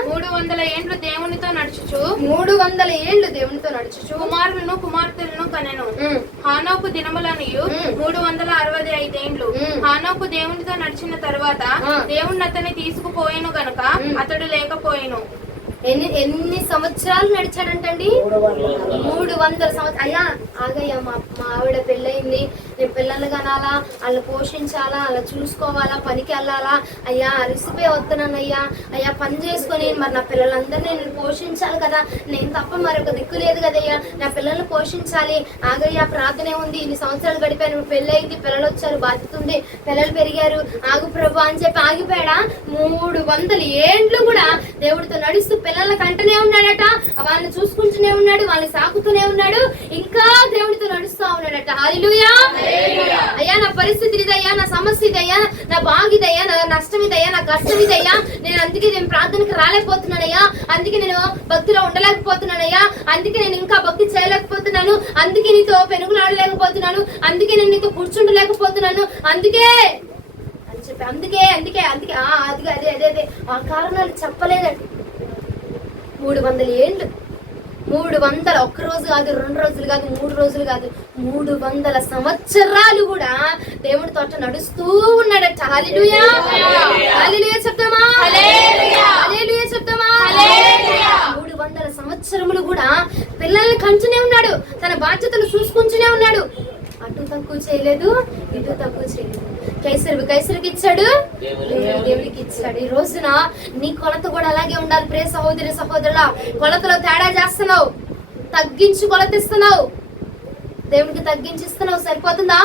300 ఏండ్లు దేవునితో నడుచుచు కుమారులను కుమార్తెలను కనెను. హానోకు దినములనియు 365 ఏండ్లు. హానోకు దేవునితో నడిచిన తరువాత దేవుని అతన్ని తీసుకుపోయేను గనుక అతడు లేకపోయేను. ఎన్ని సంవత్సరాలు నడిచాడంటండి? 300 సంవత్సరాలు. అయ్యా ఆగయ్యా, మా ఆవిడ పెళ్ళయింది, నేను పిల్లలు కనాలా, వాళ్ళు పోషించాలా, అలా చూసుకోవాలా, పనికి వెళ్ళాలా, అయ్యా అరిసిపోయి వస్తున్నాను అయ్యా పని చేసుకొని మరి నా పిల్లలందరినీ నేను పోషించాలి కదా, నేను తప్ప మరొక దిక్కు లేదు కదయ్యా, నా పిల్లల్ని పోషించాలి. ఆగయ్యా ప్రార్థనే ఉంది, ఇన్ని సంవత్సరాలు గడిపాను, పెళ్ళయింది, పిల్లలు వచ్చారు, బాధ్యత ఉంది, పిల్లలు పెరిగారు, ఆగు ప్రభు అని చెప్పి ఆగిపోయాడా? 300 ఏండ్లు కూడా దేవుడితో నడుస్తూ పిల్లల కంటనే ఉన్నాడట, వాళ్ళని చూసుకుంటూనే ఉన్నాడు, వాళ్ళని సాకుతూనే ఉన్నాడు, ఇంకా దేవుడితో నడుస్తూ ఉన్నాడట. హల్లెలూయా. అయ్యా నా పరిస్థితి ఇదయ్యా, నా సమస్య ఇదయ్యా, నా బాగిదయ్యా, నా నష్టం ఇదయ్యా, నా కష్టం ఇదయ్యా, అందుకే నేను ప్రార్థనకి రాలేకపోతున్నానయ్యా, అందుకే నేను భక్తిలో ఉండలేకపోతున్నానయ్యా, అందుకే నేను ఇంకా భక్తి చేయలేకపోతున్నాను, అందుకే నీతో పెనుగులాడలేకపోతున్నాను, అందుకే నేను నీతో కూర్చుండలేకపోతున్నాను, అందుకే అని చెప్పి అందుకే అదే ఆ కారణాలు చెప్పలేదండి. 300 ఏండ్లు, 300, ఒక్క రోజు కాదు, 2 రోజులు కాదు, 3 రోజులు కాదు, 300 సంవత్సరాలు కూడా దేవుడి తోట నడుస్తూ ఉన్నాడట. హల్లెలూయా. హల్లెలూయా చెప్తామా? హల్లెలూయా చెప్తామా? 300 సంవత్సరములు కూడా పిల్లల్ని కంటూనే ఉన్నాడు, తన బాధ్యతలు చూసుకుంటూనే ఉన్నాడు, అటు తక్కువ చేయలేదు, ఇటు తక్కువ చేయలేదు. కైసరుకి ఇచ్చాడు, దేవుడికి ఇచ్చాడు. ఈ రోజున నీ కొలత కూడా అలాగే ఉండాలి. ప్రియ సహోదరి సహోదరుల, కొలతలో తేడా చేస్తున్నావు, తగ్గించి కొలతిస్తున్నావు, దేవుడికి తగ్గించిస్తున్నావు, సరిపోతుందా?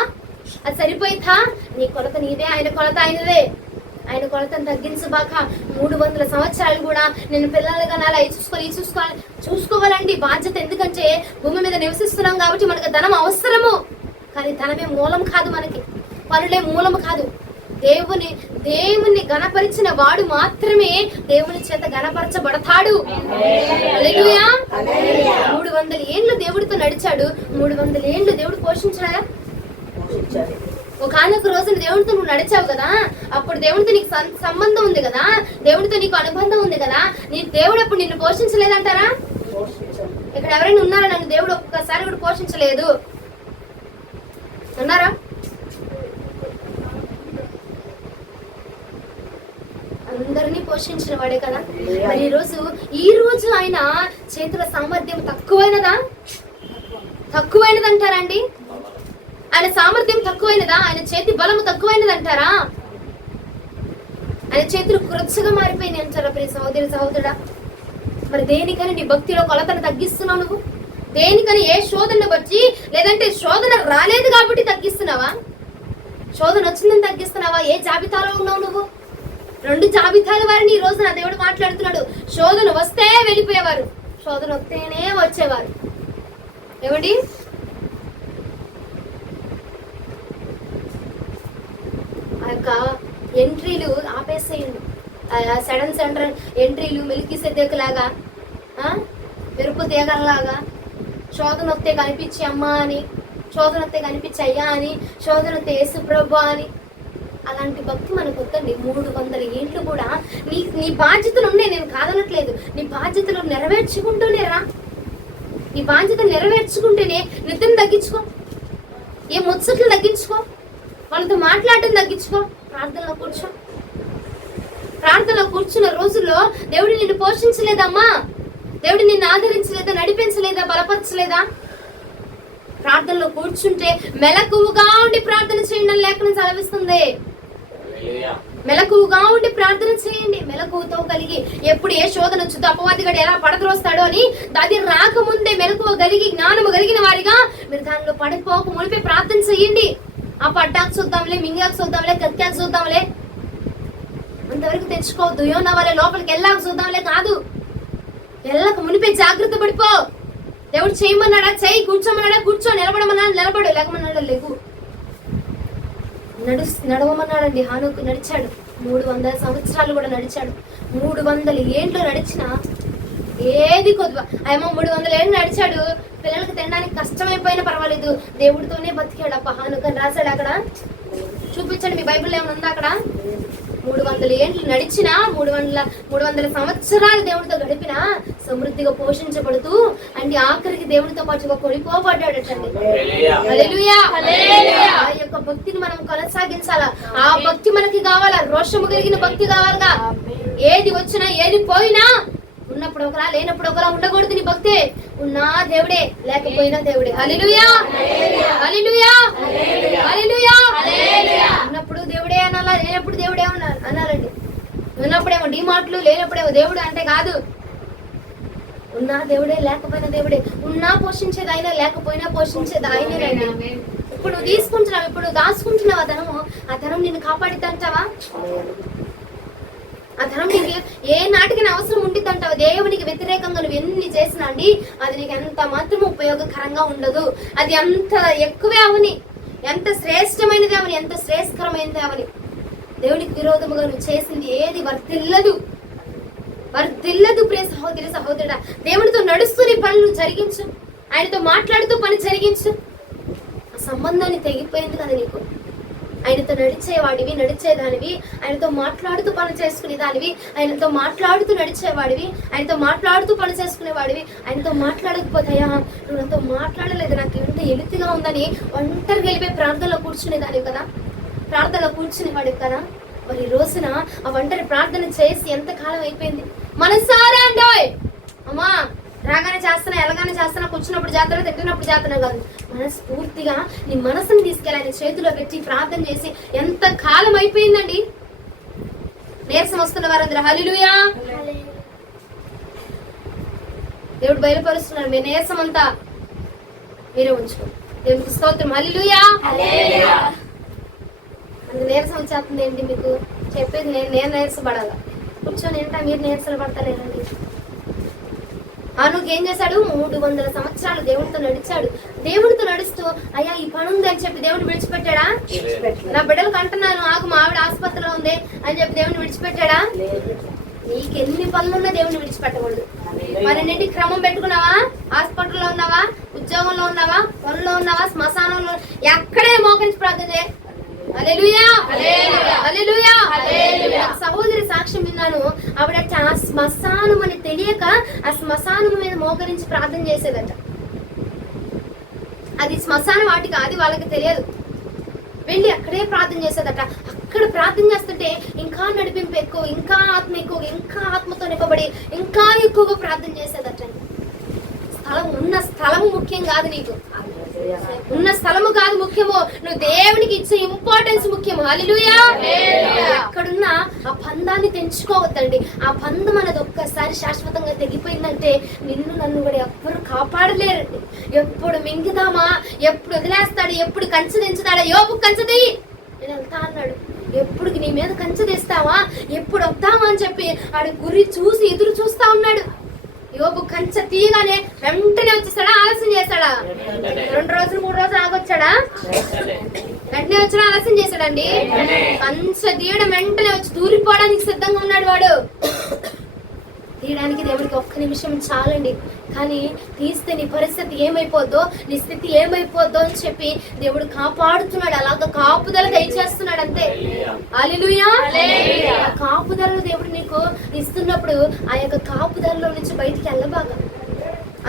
అది సరిపోయిందా? నీ కొలత నీదే, ఆయన కొలత ఆయనదే. ఆయన కొలతను తగ్గించబాక. 300 సంవత్సరాలు కూడా నేను పిల్లలు కనాలి, అవి చూసుకోవాలండి, బాధ్యత. ఎందుకంటే భూమి మీద నివసిస్తున్నాం కాబట్టి మనకు ధనం అవసరము, కానీ ధనమే మూలం కాదు, మనకి పనులే మూలము కాదు. దేవుని గణపరిచిన వాడు మాత్రమే దేవుని చేత గణపరచబడతాడు. హల్లెలూయా. 300 ఏండ్లు దేవుడితో నడిచాడు, 300 ఏండ్లు దేవుడు పోషించాడా? ఒకనొక రోజున దేవుడితో నువ్వు నడిచావు కదా, అప్పుడు దేవుడితో నీకు సంబంధం ఉంది కదా, దేవుడితో నీకు అనుబంధం ఉంది కదా, నీ దేవుడు అప్పుడు నిన్ను పోషించలేదంటారా? ఇక్కడ ఎవరైనా ఉన్నారా నన్ను దేవుడు ఒక్కసారి కూడా పోషించలేదు ఉన్నారా? అందరినీ పోషించిన వాడే కదా. మరి ఈ రోజు ఆయన చేతుల సామర్థ్యం తక్కువైనదంటారండి? ఆయన సామర్థ్యం తక్కువైనదా? ఆయన చేతి బలము తక్కువైనదంటారా? ఆయన చేతులు కృచ్చగా మారిపోయినాయి అంటారా? ప్రియ సహోదరి సహోదరుడా, మరి దేనికని నీ భక్తిలో కొలతను తగ్గిస్తున్నావు నువ్వు? దేనికని ఏ శోధన వచ్చి, లేదంటే శోధన రాలేదు కాబట్టి తగ్గిస్తున్నావా? శోధన వచ్చిందని తగ్గిస్తున్నావా? ఏ జాబితాలో ఉన్నావు నువ్వు? 2 జాబితాల వారిని ఈ రోజు నా దేవుడు మాట్లాడుతున్నాడు. శోధన వస్తే వెళ్ళిపోయేవారు, శోధన వస్తేనే వచ్చేవారు. ఏమండి? ఆ యొక్క ఎంట్రీలు ఆపేసేయండి. సడన్ సెంటర్ ఎంట్రీలు మెలికిసెదెకు లాగా, మెరుపు తీగల్లాగా శోధన వస్తే కనిపించి అమ్మా అని, శోధన వస్తే కనిపించి అయ్యా అని, శోధన వస్తే యేసు ప్రభు అని, అలాంటి భక్తి మనకు వద్దండి. 300 ఏండ్లు కూడా నీ బాధ్యతలు ఉన్నాయి, నేను కాదనట్లేదు. నీ బాధ్యతలు నెరవేర్చుకుంటూనేరా, నీ బాధ్యతలు నెరవేర్చుకుంటేనే నిద్రను తగ్గించుకో, ఏ ముచ్చట్లు తగ్గించుకో, వాళ్ళతో మాట్లాడటం తగ్గించుకో, ప్రార్థనలో కూర్చో. ప్రార్థనలో కూర్చున్న రోజుల్లో దేవుడు నిన్ను పోషించలేదమ్మా, దేవుడు నిన్ను ఆదరించలేదా, నడిపించలేదా, బలపరచలేదా? ప్రార్థనలో కూర్చుంటే మెలకువగా ఉండి ప్రార్థన చేయండి అని లేఖనం సెలవిస్తుంది. మెలకువగా ఉండి ప్రార్థన చేయండి, మెలకువతో కలిగి. ఎప్పుడు ఏ శోధన వచ్చుతో అపవాదిగాడు ఎలా పడద్రోస్తాడో అని అది రాకముందే మెలకువ కలిగి, జ్ఞానము కలిగిన వారిగా మీరు దానిలో పడిపోక మునిపే ప్రార్థన చేయండి. ఆ పడ్డాకు చూద్దాంలే, మింగాకు చూద్దాంలే, కక్కాకు చూద్దాంలే, అంతవరకు తెచ్చుకోవద్దు. యోనా వాళ్ళ లోపలికి వెళ్ళాక చూద్దాంలే కాదు, వెళ్ళక మునిపే జాగ్రత్త పడిపో. దేవుడు చేయమన్నాడా చెయ్యి, కూర్చోమన్నాడా కూర్చో, నిలబడమన్నాడు నిలబడు, లేకమన్నాడా లేకు. నడవమన్నాడండి. హానోకు నడిచాడు, 300 సంవత్సరాలు కూడా నడిచాడు. 300 ఏండ్లు నడిచినా ఏది కొద్దిగా. ఆయమ్మ 300 ఏళ్ళు నడిచాడు, పిల్లలకి తినడానికి కష్టమైపోయినా పర్వాలేదు, దేవుడితోనే బతికాడు. అప్ప హానోకు అని రాశాడు అక్కడ. చూపించండి, మీ బైబిల్ ఏమైనా ఉందా అక్కడ? 300 ఏండ్లు నడిచినా, 300 సంవత్సరాలు దేవుడితో గడిపినా సమృద్ధిగా పోషించబడుతూ అండి ఆఖరికి దేవుడితో పాటుగా కొనిపోబడ్డాడటండి. హల్లెలూయా. ఆ యొక్క భక్తిని మనం కొనసాగించాలా. ఆ భక్తి మనకి కావాలా, రోషము కలిగిన భక్తి కావాలిగా. ఏది వచ్చినా ఏది పోయినా ఉన్నప్పుడు ఒకలా లేనప్పుడు ఒకలా ఉండకూడదు. నీ భక్తే ఉన్నా దేవుడే, లేకపోయినా దేవుడే. హల్లెలూయా, హల్లెలూయా, హల్లెలూయా. ఉన్నప్పుడు దేవుడే అనాలా, లేనప్పుడు దేవుడే అనాలండి. ఉన్నప్పుడేమో డిమార్ట్లు, లేనప్పుడేమో దేవుడు అంటే కాదు. ఉన్నా దేవుడే, లేకపోయినా దేవుడే. ఉన్నా పోషించేది ఆయన, లేకపోయినా పోషించేది ఆయనే. ఇప్పుడు నువ్వు తీసుకుంటున్నావు, ఇప్పుడు దాచుకుంటున్నావు ఆ ధనము, ఆ ధనం నిన్ను కాపాడిద్దంటావా? ఆ ధనం నీకు ఏ నాటికి అవసరం ఉండిద్దంటావు? దేవునికి వ్యతిరేకంగా నువ్వు ఎన్ని చేసినా అండి అది నీకు ఎంత మాత్రం ఉపయోగకరంగా ఉండదు. అది అంత ఎక్కువే అవని, ఎంత శ్రేష్టమైనది అవని, ఎంత శ్రేష్టకరమైనది అవని, దేవునికి విరోధముగా నువ్వు చేసింది ఏది వర్తిల్లదు, వర్తిల్లదు. ప్రియ సహోదరి సహోదరుడా, దేవుడితో నడుస్తూ నీ పనులు జరిగించు, ఆయనతో మాట్లాడుతూ పని జరిగించు. ఆ సంబంధాన్ని తెగిపోయింది కదా నీకు. ఆయనతో నడిచేవాడివి, నడిచేదానివి, ఆయనతో మాట్లాడుతూ పని చేసుకునేదానివి, ఆయనతో మాట్లాడుతూ నడిచేవాడివి, ఆయనతో మాట్లాడుతూ పని చేసుకునేవాడివి. ఆయనతో మాట్లాడకపోతాయా, నువ్వు నాతో మాట్లాడలేదు, నాకు ఎంత ఎలుతిగా ఉందని ఒంటరిగా వెళ్ళిపోయి ప్రార్థనలో కూర్చునేదానివి కదా, ప్రార్థనలో కూర్చునేవాడివి కదా. మరి ఈ రోజున ఆ ఒంటరి ప్రార్థన చేసి ఎంతకాలం అయిపోయింది? మనసారా అండోయ్ అమ్మా, రాగానే చేస్తున్నా, ఎలాగానే చేస్తున్నా, కూర్చున్నప్పుడు జాతర, తింటున్నప్పుడు జాతర కాదు. మనస్ఫూర్తిగా నీ మనసుని తీసుకెళ్ళి ఆయన చేతిలో పెట్టి ప్రార్థన చేసి ఎంత కాలం అయిపోయిందండి. నీరసం వస్తున్న వారందరూ హల్లెలూయా. దేవుడు బయలుపరుస్తున్నాడు, మీ నీరసం అంతా మీరే ఉంచుకోండి. దేవునికి స్తోత్రం. హల్లెలూయా. అంత నీరసం వచ్చేస్తుంది ఏంటి మీకు? చెప్పేది నేను నీరసపడాలా? కూర్చొని ఏంటా మీరు నీరసలు పడతలేదండి. ఏం చేశాడు? 300 సంవత్సరాలు దేవుడితో నడిచాడు. దేవుడితో నడుస్తూ అయ్యా ఈ పని ఉంది అని చెప్పి దేవుడిని విడిచిపెట్టాడా? నా బిడ్డలకు అంటున్నాను, ఆకు మా ఆవిడ ఆసుపత్రిలో ఉంది అని చెప్పి దేవుడిని విడిచిపెట్టాడా? నీకు ఎన్ని పనులున్నా దేవుడిని విడిచిపెట్టకూడదు. 12ంటికి క్రమం పెట్టుకున్నావా? హాస్పిటల్లో ఉన్నావా, ఉద్యోగంలో ఉన్నావా, పనుల్లో ఉన్నావా, శ్మశానంలో, ఎక్కడే మోకరించి ప్రార్థన చేయ. హల్లెలూయా, హల్లెలూయా, హల్లెలూయా. సహోదరి సాక్ష్యం విన్నాను. ఆవిడ ఆ శ్మశానం అని తెలియక ఆ శ్మశానం మీద మోకరించి ప్రార్థన చేసేదట. అది శ్మశాన వాటిక, అది వాళ్ళకి తెలియదు. వెళ్ళి అక్కడే ప్రార్థన చేసేదట. అక్కడ ప్రార్థన చేస్తుంటే ఇంకా నడిపింపు ఎక్కువ, ఇంకా ఆత్మ ఎక్కువ, ఇంకా ఆత్మతో నింపబడి ఇంకా ఎక్కువగా ప్రార్థన చేసేదట. స్థలం ఉన్న స్థలము ముఖ్యం కాదు నీకు. ఉన్న స్థలము కాదు ముఖ్యము, నువ్వు దేవునికి ఇచ్చే ఇంపార్టెన్స్ ముఖ్యము. హల్లెలూయా. ఎక్కడున్నా ఆ బంధాన్ని తెంచుకోవద్దండి. ఆ బంధం అనేది ఒక్కసారి శాశ్వతంగా తెగిపోయిందంటే నిన్ను నన్ను కూడా ఎవ్వరు కాపాడలేరండి. ఎప్పుడు మింగుదామా, ఎప్పుడు వదిలేస్తాడు, ఎప్పుడు కంచె దించుతాడా. యోబు కంచె దియ్యి, నేను వెళ్తా అన్నాడు. ఎప్పుడు నీ మీద కంచె తెస్తావా, ఎప్పుడు వద్దామా అని చెప్పి ఆడు గురి చూసి ఎదురు చూస్తా ఉన్నాడు. యోబు కంచె తీయగానే వెంటనే వచ్చేసాడా, ఆలస్యం చేస్తాడా? 2 రోజులు 3 రోజులు ఆగొచ్చాడా? వెంటనే వచ్చినా ఆలస్యం చేశాడండి. కంచె తీయడం వెంటనే వచ్చి దూరిపోవడానికి సిద్ధంగా ఉన్నాడు వాడు. తీయడానికి దేవుడికి ఒక్క నిమిషం చాలండి, కానీ తీస్తే నీ పరిస్థితి ఏమైపోద్దో, నీ స్థితి ఏమైపోద్దో అని చెప్పి దేవుడు కాపాడుతున్నాడు. అలాగా కాపుదల దయచేస్తున్నాడు అంతే. హల్లెలూయా. ఆ కాపుదలను దేవుడు నీకు ఇస్తున్నప్పుడు ఆ యొక్క కాపుదలలో నుంచి బయటికి వెళ్ళబాగా.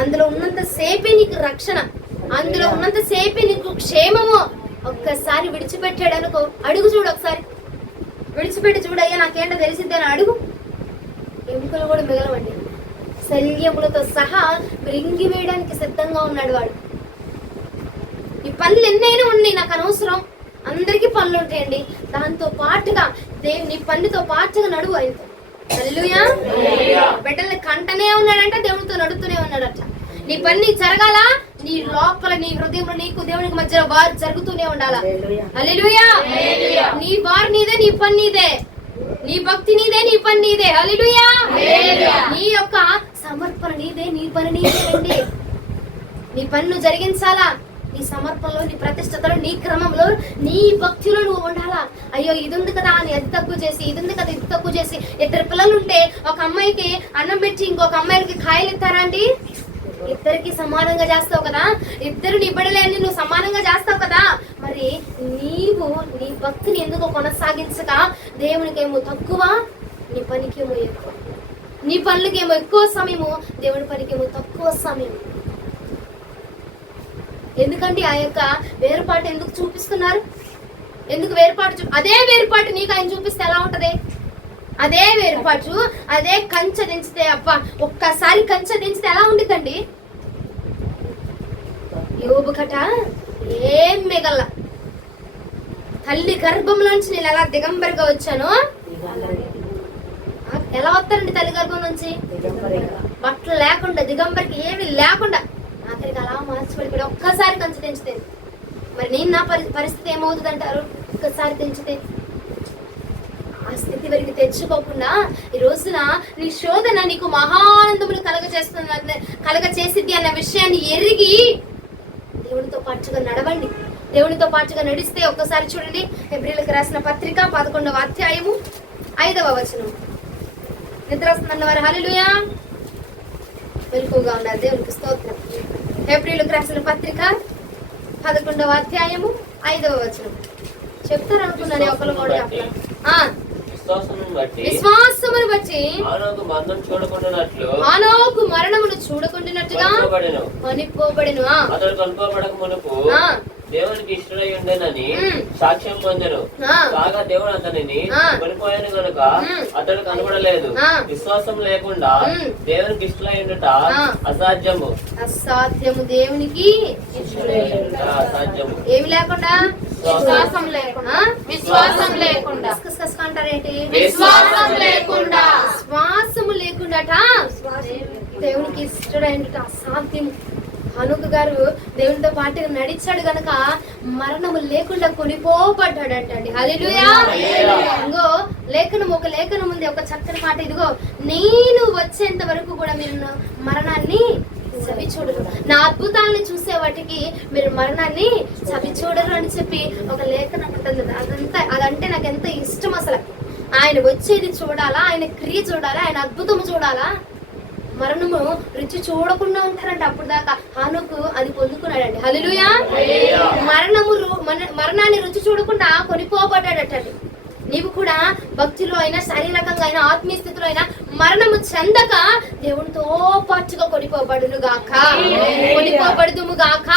అందులో ఉన్నంత సేపే నీకు రక్షణ, అందులో ఉన్నంత సేపే నీకు క్షేమము. ఒక్కసారి విడిచిపెట్టాడు అనుకో, అడుగు చూడు, ఒకసారి విడిచిపెట్టి చూడయ్యా నాకేంటో తెలిసిద్ది అని అడుగు. ఎముకలు కూడా మిగలవండి, శల్యములతో సహా మృంగి వేయడానికి సిద్ధంగా ఉన్నాడు వాడు. ఈ పనులు ఎన్నైనా ఉన్నాయి, నాకు అనవసరం. అందరికీ పనులు ఉంటాయండి. దాంతో పాటుగా నీ పనితో పాటుగా నడువు ఆయనతో. హల్లెలూయా. బిడ్డల్ని కంటనే ఉన్నాడంట, దేవునితో నడుతూనే ఉన్నాడట. నీ పని జరగాల, నీ లోపల నీ హృదయంలో నీకు దేవునికి మధ్యలో వారు జరుగుతూనే ఉండాలా. హల్లెలూయా. నీ వారు నీదే, నీ పని నీదే, నీ భక్తి నీదే, నీ పని నీదే. హల్లెలూయా. నీ యొక్క సమర్పణ నీదే, నీ పని నీదే అండి. నీ పని నువ్వు జరిగించాలా. నీ సమర్పణలో, నీ ప్రతిష్టతలో, నీ క్రమంలో, నీ భక్తిలో నువ్వు ఉండాలా. అయ్యో ఇది ఉంది కదా అని అది తక్కువ చేసి, ఇది ఉంది కదా ఇది తక్కువ చేసి. 2 పిల్లలు ఉంటే ఒక అమ్మాయికి అన్నం పెట్టి ఇంకొక అమ్మాయికి కాయలు ఇస్తారా అండి? ఇద్దరికి సమానంగా చేస్తావు కదా. ఇద్దరు నీ బిడ్డలేని నువ్వు సమానంగా చేస్తావు కదా. మరి నీవు నీ భక్తిని ఎందుకు కొనసాగించక దేవునికేమో తక్కువ, నీ పనికేమో ఎక్కువ. నీ పనులకేమో ఎక్కువ సమయము, దేవుని పనికేమో తక్కువ సమయం. ఎందుకంటే ఆ యొక్క వేరుపాటు ఎందుకు చూపిస్తున్నారు? ఎందుకు వేరుపాటు? అదే వేరుపాటు నీకు ఆయన చూపిస్తే ఎలా ఉంటది? అదే వేరుపాటు, అదే కంచె దించితే, అబ్బా ఒక్కసారి కంచె దించితే ఎలా ఉండిద్దండి? యోబు కట ఏం మిగల. తల్లి గర్భంలోంచి నేను ఎలా దిగంబరిగా వచ్చాను, ఎలా వస్తారండి తల్లి గర్భం నుంచి? బట్టలు లేకుండా, దిగంబరికి ఏమి లేకుండా ఆఖరికి అలా మార్చిపడిపోయి ఒక్కసారి కంచె తెంచితే మరి నేను నా పరిస్థితి ఏమవుతుంది అంటారు? ఒక్కసారి తెంచితే ఆ స్థితి వరకు తెచ్చుకోకుండా ఈ రోజున నీ శోధన నీకు మహానందములు కలగ చేసిద్ది అన్న విషయాన్ని ఎరిగి దేవునితో పాటుగా నడవండి. దేవునితో పాటుగా నడిస్తే ఒక్కసారి చూడండి, హెబ్రీయులకు రాసిన పత్రిక 11వ అధ్యాయము 5వ వచనం. నిద్ర వస్తుందన్న వారు హల్లెలూయా. వెలుగుగా ఉన్నారు, దేవునికి స్తోత్రం. హెబ్రీయులకు రాసిన పత్రిక 11వ అధ్యాయము 5వ వచనం. చెప్తారనుకున్నాను ఒకరు కూడా చెప్తాను. విశ్వాసమును బట్టి హనోకు మరణమును చూడకుండానట్లుగా కొనిపోబడెను. అతడు కొనుక్కోబడక మునుపు దేవునికి ఇష్టమై ఉండేనని సాక్ష్యం పొందెను. కాగా దేవుడు అతనిని కొనిపోయాను కనుక అతడు కనబడలేదు. విశ్వాసం లేకుండా దేవునికి ఇష్టమై ఉండట అసాధ్యము. అసాధ్యము దేవునికి అసాధ్యము. ఏమి లేకుండా? విశ్వాసం లేకుండా. విశ్వాసం లేకుండా అంటారేంటి? విశ్వాసం లేకుండా. విశ్వాసము లేకుండాట దేవునికి ఇష్టడైనట అసాధ్యము. హనోకు గారు దేవునితో పాటుగా నడిచాడు గనక మరణము లేకుండా కొనిపోబడ్డాడంటండి. హల్లెలూయా. ఇంకో లేఖనం, ఒక లేఖనం ఉంది, ఒక చక్కని మాట. ఇదిగో, నేను వచ్చేంత వరకు కూడా మీరు మరణాన్ని చవి చూడరు, నా అద్భుతాలను చూసే వాటికి మీరు మరణాన్ని చవి చూడరు అని చెప్పి ఒక లేఖనం ఉంటుంది. అదంటే నాకు ఎంత ఇష్టం. అసలు ఆయన వచ్చేది చూడాలా, ఆయన క్రియ చూడాలా, ఆయన అద్భుతము చూడాలా. మరణము రుచి చూడకుండా ఉంటారంట. అప్పుడు దాకా హనోకు అది పొందుకున్నాడండి. హల్లెలూయా. మరణాన్ని రుచి చూడకుండా కొనిపోబడ్డాడటండి. నీవు కూడా భక్తిలో అయినా, శారీరకంగా అయినా, ఆత్మీయ స్థితిలో అయినా మరణము చెందక దేవునితో పాటుగా కొనిపోబడును గాక, కొనిపోబడుదుము గాక.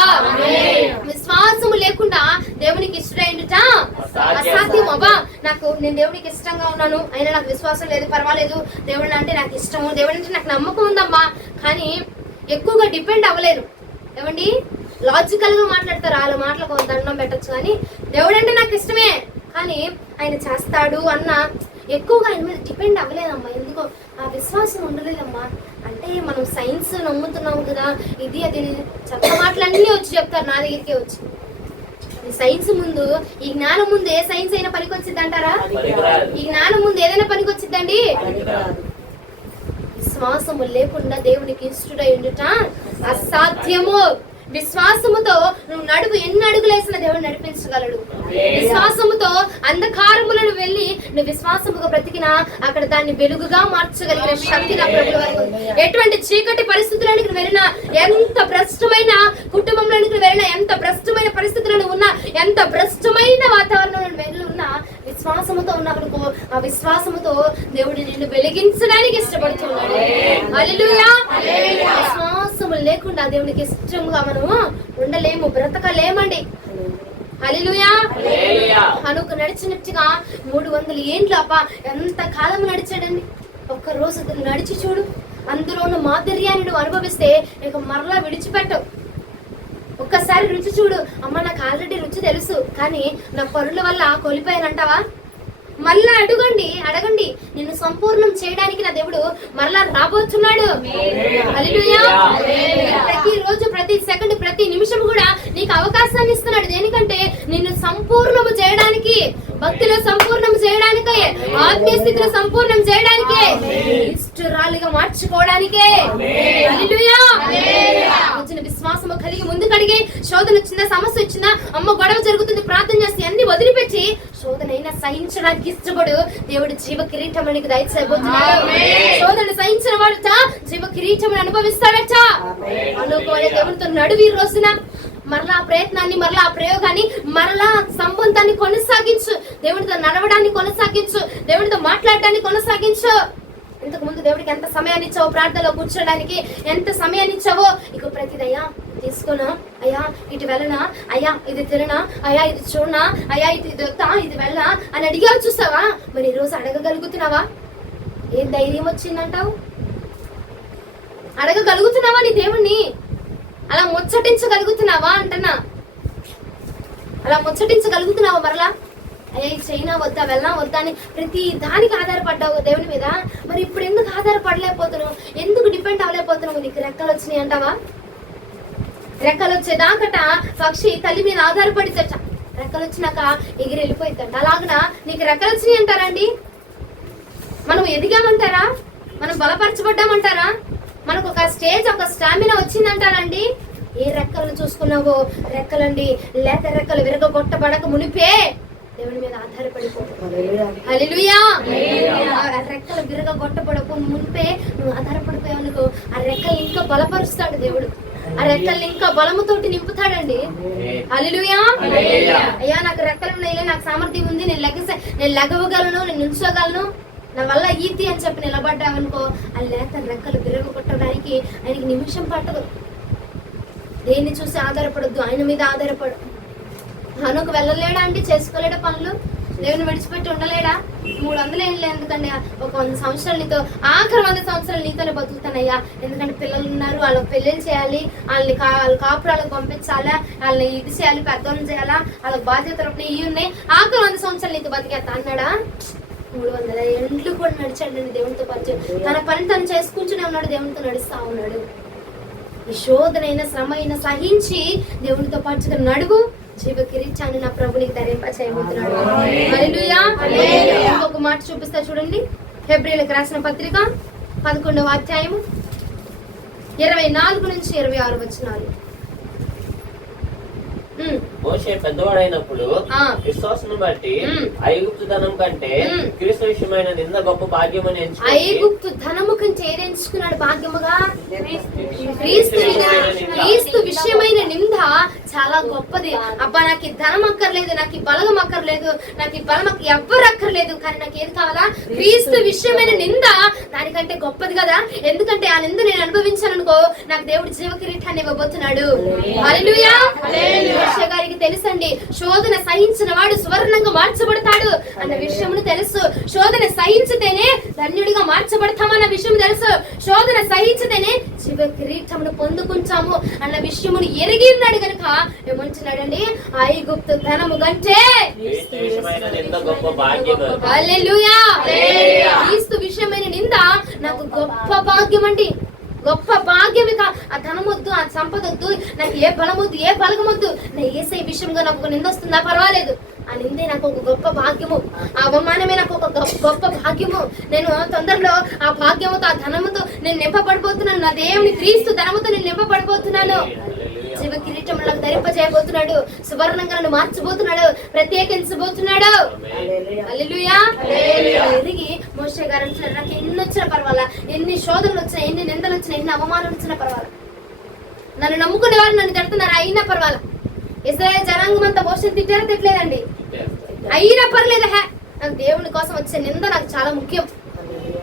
విశ్వాసము లేకుండా దేవునికి ఇష్టమైనట అసాధ్యం. అబ్బా నేను దేవునికి ఇష్టంగా ఉన్నాను, అయినా నాకు విశ్వాసం లేదు, పర్వాలేదు, దేవుడు అంటే నాకు ఇష్టము, దేవుడు అంటే నాకు నమ్మకం ఉందమ్మా, కానీ ఎక్కువగా డిపెండ్ అవ్వలేను. ఏమండి, లాజికల్ గా మాట్లాడతారు, వాళ్ళ మాటలకు దండం పెట్టచ్చు. కానీ దేవుడు అంటే నాకు ఇష్టమే, కానీ ఆయన చేస్తాడు అన్న ఎక్కువగా ఆయన మీద డిపెండ్ అవ్వలేదమ్మా. ఎందుకో ఆ విశ్వాసం ఉండలేదమ్మా. అంటే మనం సైన్స్ నమ్ముతున్నాము కదా, ఇది అది చెత్త మాటలన్నీ వచ్చి చెప్తారు, నా దగ్గరికే వచ్చి. ఈ సైన్స్ ముందు, ఈ జ్ఞానం ముందు ఏ సైన్స్ అయినా పనికి వచ్చింది అంటారా? ఈ జ్ఞానం ముందు ఏదైనా పనికి వచ్చిందండి? విశ్వాసము లేకుండా దేవునికి ఇష్టడై ఉండుట అసాధ్యము. విశ్వాసముతో నువ్వు నడుపు, ఎన్ని అడుగులు వేసిన దేవుడు నడిపించగలడు. విశ్వాసముతో అంధకారములను వెళ్ళి నువ్వు విశ్వాసముగా బ్రతికినా అక్కడ దాన్ని వెలుగుగా మార్చగలిగిన శక్తి నా ప్రభువు వారికి ఉంది. ఎటువంటి చీకటి పరిస్థితులకు వెళ్ళినా, ఎంత భ్రష్టమైన కుటుంబంలోనికి వెళ్ళినా, ఎంత భ్రష్టమైన పరిస్థితులను ఉన్నా, ఎంత భ్రష్టమైన వాతావరణంలో వెళ్ళి ఉన్నా, విశ్వాసముతో ఉన్నప్పుడు ఆ విశ్వాసముతో దేవుడు నిన్ను వెలిగించడానికి ఇష్టపడుతున్నాడు. హల్లెలూయా. విశ్వాసము లేకుండా దేవునికి ఇష్టంగా మనము ఉండలేము, బ్రతకలేమండి. హల్లెలూయా. హనోకు నడిచినట్టుగా 300 ఏండ్లు అప్ప ఎంత కాలం నడిచాడండి. ఒక్క రోజు నడిచి చూడు, అందులో ఉన్న మాధుర్యాన్ని నువ్వు అనుభవిస్తే ఇక మరలా విడిచిపెట్టవు. ఒక్కసారి రుచి చూడు, అమ్మ నాకు ఆల్రెడీ రుచి తెలుసు కానీ నా పనుల వల్ల కోల్పోయానంటావా? మళ్ళా అడగండి, నిన్ను సంపూర్ణం చేయడానికి నా దేవుడు మరలా రాబోతున్నాడు. హల్లెలూయా. ప్రతి రోజు, ప్రతి సెకండ్, ప్రతి నిమిషం కూడా నీకు అవకాశాన్ని ఇస్తున్నాడు. దేనికంటే నిన్ను సంపూర్ణము చేయడానికి, భక్తిలో సంపూర్ణం చేయడానికే, ఆత్మీయ స్థితిలో సంపూర్ణం చేయడానికే, ఇష్టరాలిగా మార్చుకోవడానికే. హల్లెలూయా. వచ్చిన విశ్వాసము కలిగి ముందుకడిగి, శోధన వచ్చిందా, సమస్య వచ్చిందా, అమ్మ గొడవ జరుగుతుంది, ప్రార్థన చేస్తే అన్ని వదిలిపెట్టి శోధనైనా సహించడానికి ఇష్టపడు దేవుడు జీవ కిరీటం నీకు దయచేయబోతున్నాడు. శోధన సహించిన వాడట జీవ కిరీటం అనుభవిస్తాడట. అనుకోలే దేవుడితో నడువు. ఈ రోజున మరలా ఆ ప్రయత్నాన్ని, మరలా ఆ ప్రయోగాన్ని, మరలా సంబంధాన్ని కొనసాగించు. దేవుడితో నడవడాన్ని కొనసాగించు, దేవుడితో మాట్లాడడాన్ని కొనసాగించు. ఇంతకు ముందు దేవుడికి ఎంత సమయాన్ని ఇచ్చావో, ప్రార్థనలో కూర్చోడానికి ఎంత సమయాన్ని ఇచ్చావో, ఇక ప్రతిదయ్యా తీసుకున్నా, అయ్యా ఇటు వెళ్ళనా, అయ్యా ఇది తిననా, అయ్యా ఇది చూడనా, అయ్యా ఇది వద్దా, ఇది వెళ్ళా అని అడిగావు. చూసావా? మరి ఈ రోజు అడగగలుగుతున్నావా? ఏం ధైర్యం వచ్చిందంటావు? అడగగలుగుతున్నావా నీ దేవుణ్ణి? అలా ముచ్చటించగలుగుతున్నావా అంటున్నా? అలా ముచ్చటించగలుగుతున్నావా? మరలా అయ్యా ఇది చైనా వద్దా, వెళ్ళనా వద్దా అని ప్రతి దానికి ఆధారపడ్డావు దేవుని మీద. మరి ఇప్పుడు ఎందుకు ఆధారపడలేకపోతున్నావు? ఎందుకు డిపెండ్ అవ్వలేకపోతున్నావు? నీకు రెక్కలు వచ్చినాయి అంటావా? రెక్కలు వచ్చేదాకట పక్షి తల్లి మీద ఆధారపడితట, రెక్కలు వచ్చినాక ఎగిరి వెళ్ళిపోయిద్దంట. అలాగనా నీకు రెక్కలు వచ్చినాయి అంటారా? మనం ఎదిగామంటారా? మనం బలపరచబడ్డామంటారా? మనకు ఒక స్టేజ్, ఒక స్టామినా వచ్చిందంటారండి? ఏ రెక్కలను చూసుకున్నావో రెక్కలండి, లేత రెక్కలు విరగొట్టబడక మునిపే దేవుని మీద ఆధారపడిపోతుంది. హల్లెలూయా. ఆ రెక్కలు విరగొట్టబడక మునిపే నువ్వు ఆధారపడిపోయావు, ఆ రెక్కలు ఇంకా బలపరుస్తాడు దేవుడు. ఆ రెక్కల్ని ఇంకా బలముతోటి నింపుతాడండి. హల్లెలూయా. అయ్యా నాకు రెక్కలు ఉన్నాయి, నాకు సామర్థ్యం ఉంది, నేను లెగవగలను, నేను నిల్చోగలను, నా వల్ల ఈతి అని చెప్పి నిలబడ్డావనుకో, ఆ లేత రెక్కలు విరగొట్టడానికి ఆయనకి నిమిషం పట్టదు. దేన్ని చూసి ఆధారపడద్దు, ఆయన మీద ఆధారపడు. హనోకు వెళ్ళలేడా అండి? చేసుకోలేడా పనులు? దేవుని విడిచిపెట్టి ఉండలేడా? 300 ఏళ్ళు ఎందుకండి? ఒక 100 సంవత్సరాలు నీతో, ఆఖరి 100 సంవత్సరాలు నీతోనే బతుకుతానయ్యా. ఎందుకంటే పిల్లలు ఉన్నారు, వాళ్ళకి పెళ్ళిళ్ళు చేయాలి, వాళ్ళ కాపురాలకు పంపించాలా, వాళ్ళని ఇది చేయాలి, పెద్దోళ్ళని చేయాలా, వాళ్ళకి బాధ్యతలు ఇవి ఉన్నాయి. ఆఖరి 100 సంవత్సరాలు నీతో బతికేస్తా అన్నాడా? 300 ఏళ్ళు కూడా నడిచాడండి దేవునితో పాటు. తన పని తను చేసుకుంటూనే ఉన్నాడు, దేవునితో నడుస్తా ఉన్నాడు. ఈ శోధనైన, శ్రమ అయినా సహించి దేవునితో పాటుగా నడువు. జీవ కిరీటాన్ని నా ప్రభునికి ధరింప చేయబోతున్నాడు. హల్లెలూయా. ఇంకొక మాట చూపిస్తా చూడండి. హెబ్రీయులకు రాసిన పత్రిక 11వ అధ్యాయము 24 నుంచి 26 వచనాలు. మోషే పెద్దవాడైనప్పుడు విశ్వాసం బట్టి ఐగుప్తు ధనం కంటే క్రీస్తు విషయమైన నింద గొప్ప భాగ్యమని ఎంచుకుని, ఐగుప్తు ధనము కంటే ఏది ఎంచుకున్నాడు భాగ్యముగా? క్రీస్తు విషయమైన నింద చాలా గొప్పది. అబ్బా నాకు ఈ ధనం అక్కర్లేదు, నాకు ఈ బలగం అక్కర్లేదు, నాకు ఈ బలం ఎవ్వరు అక్కర్లేదు, కానీ నాకు ఏది కావాలా? క్రీస్తు విషయమైన నింద దానికంటే గొప్పది కదా. ఎందుకంటే ఆ నింద నేను అనుభవించాను అనుకో, నాకు దేవుడు జీవ కిరీటాన్ని ఇవ్వబోతున్నాడు. హల్లెలూయా. మోషే గారికి తెలుసండి, శోధన సహించిన వాడు సువర్ణంగా మార్చబడతాడు అన్న విషయమును తెలుసు. శోధన సహించితేనే ధన్యుడిగా మార్చబడతామన్న విషయం తెలుసు. శోధన సహించితేనే జీవ జీవ కిరీటమును పొందుకుంటాము అన్న విషయమును ఎరిగి ఉన్నాడు కనుక ఏమంటున్నాడండి, ఐగుప్తు ధనము కంటే హల్లెలూయా క్రీస్తు విషయమైన నింద నాకు గొప్ప భాగ్యం అండి, గొప్ప భాగ్యం. ఇక ఆ ధనం వద్దు, ఆ సంపద వద్దు, నాకు ఏ బలం వద్దు, ఏ బలగం వద్దు, నా యేసే విషయంగా నాకు ఒక నింద వస్తుందా పర్వాలేదు, ఆ నిందే నాకు ఒక గొప్ప భాగ్యము, ఆ అవమానమే నాకు ఒక గొప్ప భాగ్యము. నేను తొందరలో ఆ భాగ్యముతో, ఆ ధనముతో నేను నింపబడిపోతున్నాను, నా దేవుని క్రీస్తు ధనముతో నేను నింపబడిపోతున్నాను. జీవ కిరీటములకు ధరింపజేయబోతున్నాడు, సువర్ణంగా నన్ను మార్చబోతున్నాడు, ప్రత్యేకించబోతున్నాడు. హల్లెలూయా. ఎదిగి మోషే గారు అంటున్నారు, నాకు ఎన్ని వచ్చినా పర్వాలా, ఎన్ని శోధనలు వచ్చినా, ఎన్ని నిందలు వచ్చినా, ఎన్ని అవమానాలు వచ్చినా పర్వాలా, నన్ను నమ్ముకునే వారు నన్ను తిడుతున్నారు అయినా పర్వాలా. ఇశ్రాయేలు జనాంగం అంతా మోషేని తిట్టారో తిట్టలేదండి, అయినా పర్లేదు, నాకు దేవుని కోసం వచ్చే నింద నాకు చాలా ముఖ్యం,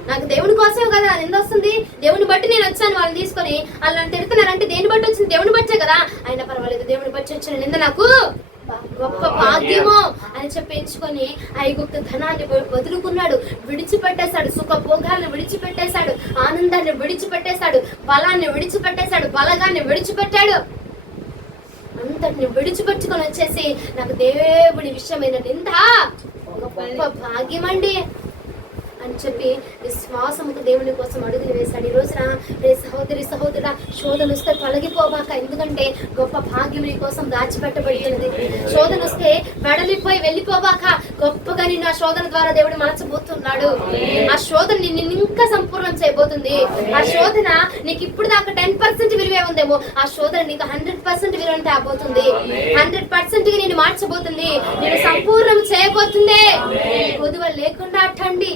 నాకు దేవుని కోసమే కదా నింద వస్తుంది, దేవుని బట్టి నేను వచ్చాను వాళ్ళని తీసుకొని, వాళ్ళు నన్ను తిడుతున్నారంటే దేని బట్టి వచ్చింది, దేవుని బట్టే కదా, అయినా పర్వాలేదు, దేవుని బట్టి వచ్చిన నింద నాకు గొప్ప భాగ్యము అని చెప్పి ఎంచుకొని ఐగుప్తు ధనాన్ని వదులుకున్నాడు, విడిచిపెట్టేశాడు, సుఖ భోగాలను విడిచిపెట్టేశాడు, ఆనందాన్ని విడిచిపెట్టేశాడు, బలాన్ని విడిచిపెట్టేశాడు, బలగాన్ని విడిచిపెట్టాడు, అంతటిని విడిచిపెట్టుకొని వచ్చేసి నాకు దేవుడి విషయమైన నింద గొప్ప భాగ్యం అండి అని చెప్పి విశ్వాసముతో దేవుని కోసం అడుగులు వేశాడు. ఈ రోజున సహోదరి సహోదరుడా, శోధన వస్తే తొలగిపోబాక, ఎందుకంటే గొప్ప భాగ్యం నీ కోసం దాచిపెట్టబడింది. శోధన వస్తే వెడలిపోయి వెళ్ళిపోబాక, గొప్పగా నిన్ను ఆ శోధన ద్వారా దేవుడు మలచబోతున్నాడు. ఆ శోధన నిన్ను ఇంకా సంపూర్ణం చేయబోతుంది. ఆ శోధన నీకు ఇప్పుడు దాకా 10% విలువే ఉందేమో, ఆ శోధన నీకు 100% విలువను తేబోతుంది, 100% నిన్ను మార్చబోతుంది, నేను సంపూర్ణం చేయబోతుంది. కొదువ లేకుండా అట్టండి,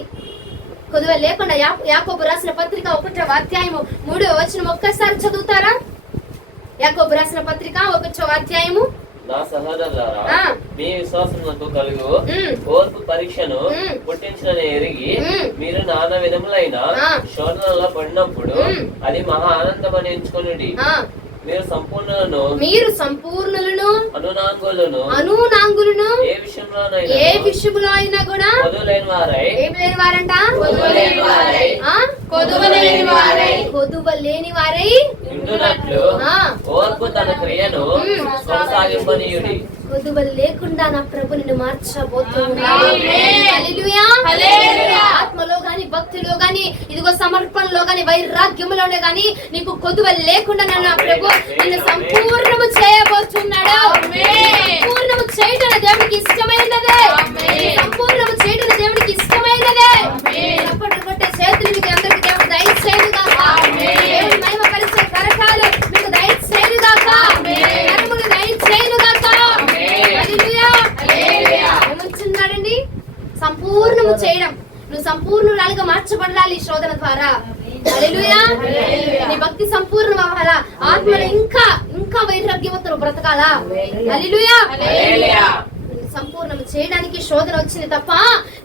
కొదువ లేకుండా. యాకోబు రాసిన పత్రిక 1వ అధ్యాయము 3వ వచనం ఒక్కసారి చదువుతారా? యాకోబు రాసిన పత్రిక 1వ అధ్యాయము. నా సహోదరులారా, మీ విశ్వాసమునకు కలుగు ఓర్పు పరీక్షను పుట్టించని ఎరిగి మీరు నానా విధములైన శోధనలో పడినప్పుడు అది మహా ఆనందం అని ఎంచుకొనుడి. మీరు సంపూర్ణులను అనునాంగులను ఏ విషయంలో అయినా కూడా కొదువ లేని వారై ఓర్పు తన క్రియను కొనసాగింపనీయుడి. కొదువ లేకుండా నా ప్రభు నిన్ను మార్చబోతున్నాడు. ఆత్మలో గాని, భక్తిలో గాని, ఇదిగో సమర్పణలో గాని, వైరాగ్యములోనే గాని నీకు కొదువ లేకుండా నా ప్రభు నిన్ను సంపూర్ణము చేయబోతున్నాడు. సంపూర్ణము చేయడం దేవునికి ఇష్టమైనదే, సంపూర్ణము చేయడం దేవునికి ఇష్టమైనదే. చప్పట్లు కొట్టే చేతులు మీకు అందరికి దేవుడు దయచేయుగాక. దేవుని మహిమ పరిచే కరకాలు మీకు దయచేయుగాక, కరములు దయచేయుగాక. ఏమొచ్చిందండి? సంపూర్ణము చేయడం. నువ్వు సంపూర్ణురాలుగా మార్చబడాలి శోధన ద్వారా. హల్లెలూయా. నీ భక్తి సంపూర్ణం అవ్వాలా, ఆత్మలో ఇంకా ఇంకా వైరాగ్యవంతులు బ్రతకాలా. హల్లెలూయా. సంపూర్ణం చేయడానికి శోధన వచ్చింది తప్ప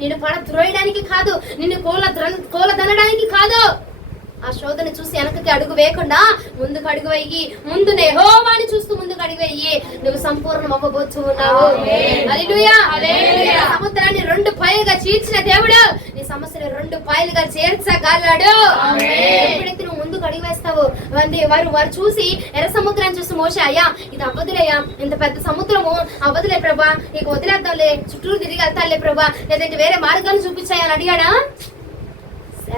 నిన్ను పడద్రోయడానికి కాదు, నిన్ను కోలదనడానికి కాదు. ఆ శోధన చూసి వెనకకి అడుగు వేయకుండా ముందుకు అడుగు వేయి, ముందునే యెహోవాని చూస్తూ ముందుకు అడుగు వేయి. నువ్వు సంపూర్ణం అవ్వబోతున్నావు. హల్లెలూయా. సముద్రాన్ని 2 పాయలుగా చీల్చిన దేవుడు నీ సమస్యను 2 పాయలుగా చేర్చగలడు. ఎప్పుడైతే నువ్వు ముందుకు అడుగు వేస్తావు, వారు చూసి ఎర్ర సముద్రాన్ని చూసి మోషే, అయ్యా ఇది అవ్వదులేయా, ఇంత పెద్ద సముద్రము అవ్వదులే ప్రభా, ఇక వదిలేద్దాంలే, చుట్టూరు తిరిగి వెళ్తాలే ప్రభా, లేదంటే వేరే మార్గాన్ని చూపించాయని అడిగాడా?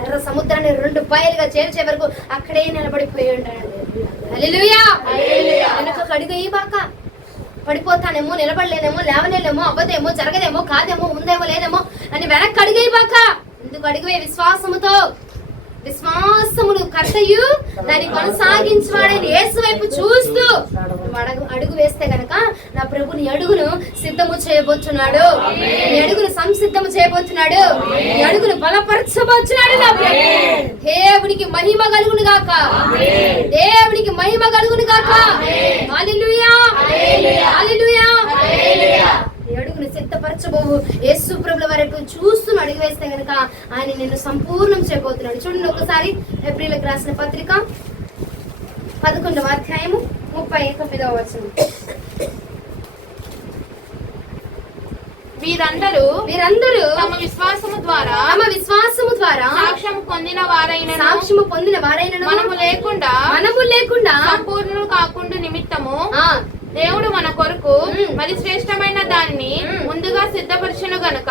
ఎర్ర సముద్రాన్ని 2 పాయలుగా చేర్చే వరకు అక్కడే నిలబడిపోయి ఉంటాడు. హల్లెలూయా. వెనక అడుగు వేయబాక, పడిపోతానేమో, నిలబడలేనేమో, లేవలేమో, అవ్వదేమో, జరగదేమో, కాదేమో, ఉందేమో, లేదేమో అని వెనక్కి అడుగు వేయబాక. ఎందుకు అడుగువే? విశ్వాసముతో. విశ్వాసమును కర్తయు దాన్ని కొనసాగించువాడని యేసు వైపు చూస్తూ అడుగు వేస్తే గనక నా ప్రభు నీ అడుగును సిద్ధము చేయబోతున్నాడు, నీ అడుగును సంసిద్ధము చేయబోతున్నాడు, నీ అడుగును బలపరచబోతున్నాడు. నా ప్రభు దేవునికి మహిమ కలుగును గాక, దేవునికి మహిమ కలుగును గాక. హల్లెలూయా. హల్లెలూయా. నీ అడుగును సిద్ధపరచబోవు యేసు ప్రభుల వరకు చూస్తూ అడుగు వేస్తే గనక ఆయన నిన్ను సంపూర్ణం చేయబోతున్నాడు. చూడండి ఒకసారి ఏప్రిల్కి రాసిన పత్రిక 11వ అధ్యాయము 39వ వచనం. వీరందరూ తమ విశ్వాసము ద్వారా సాక్ష్యము పొందిన వారైన మనము లేకుండా సంపూర్ణులు కాకుండా నిమిత్తము దేవుడు మన కొరకు మరి శ్రేష్టమైన దానిని ముందుగా సిద్ధపరిచెను గనుక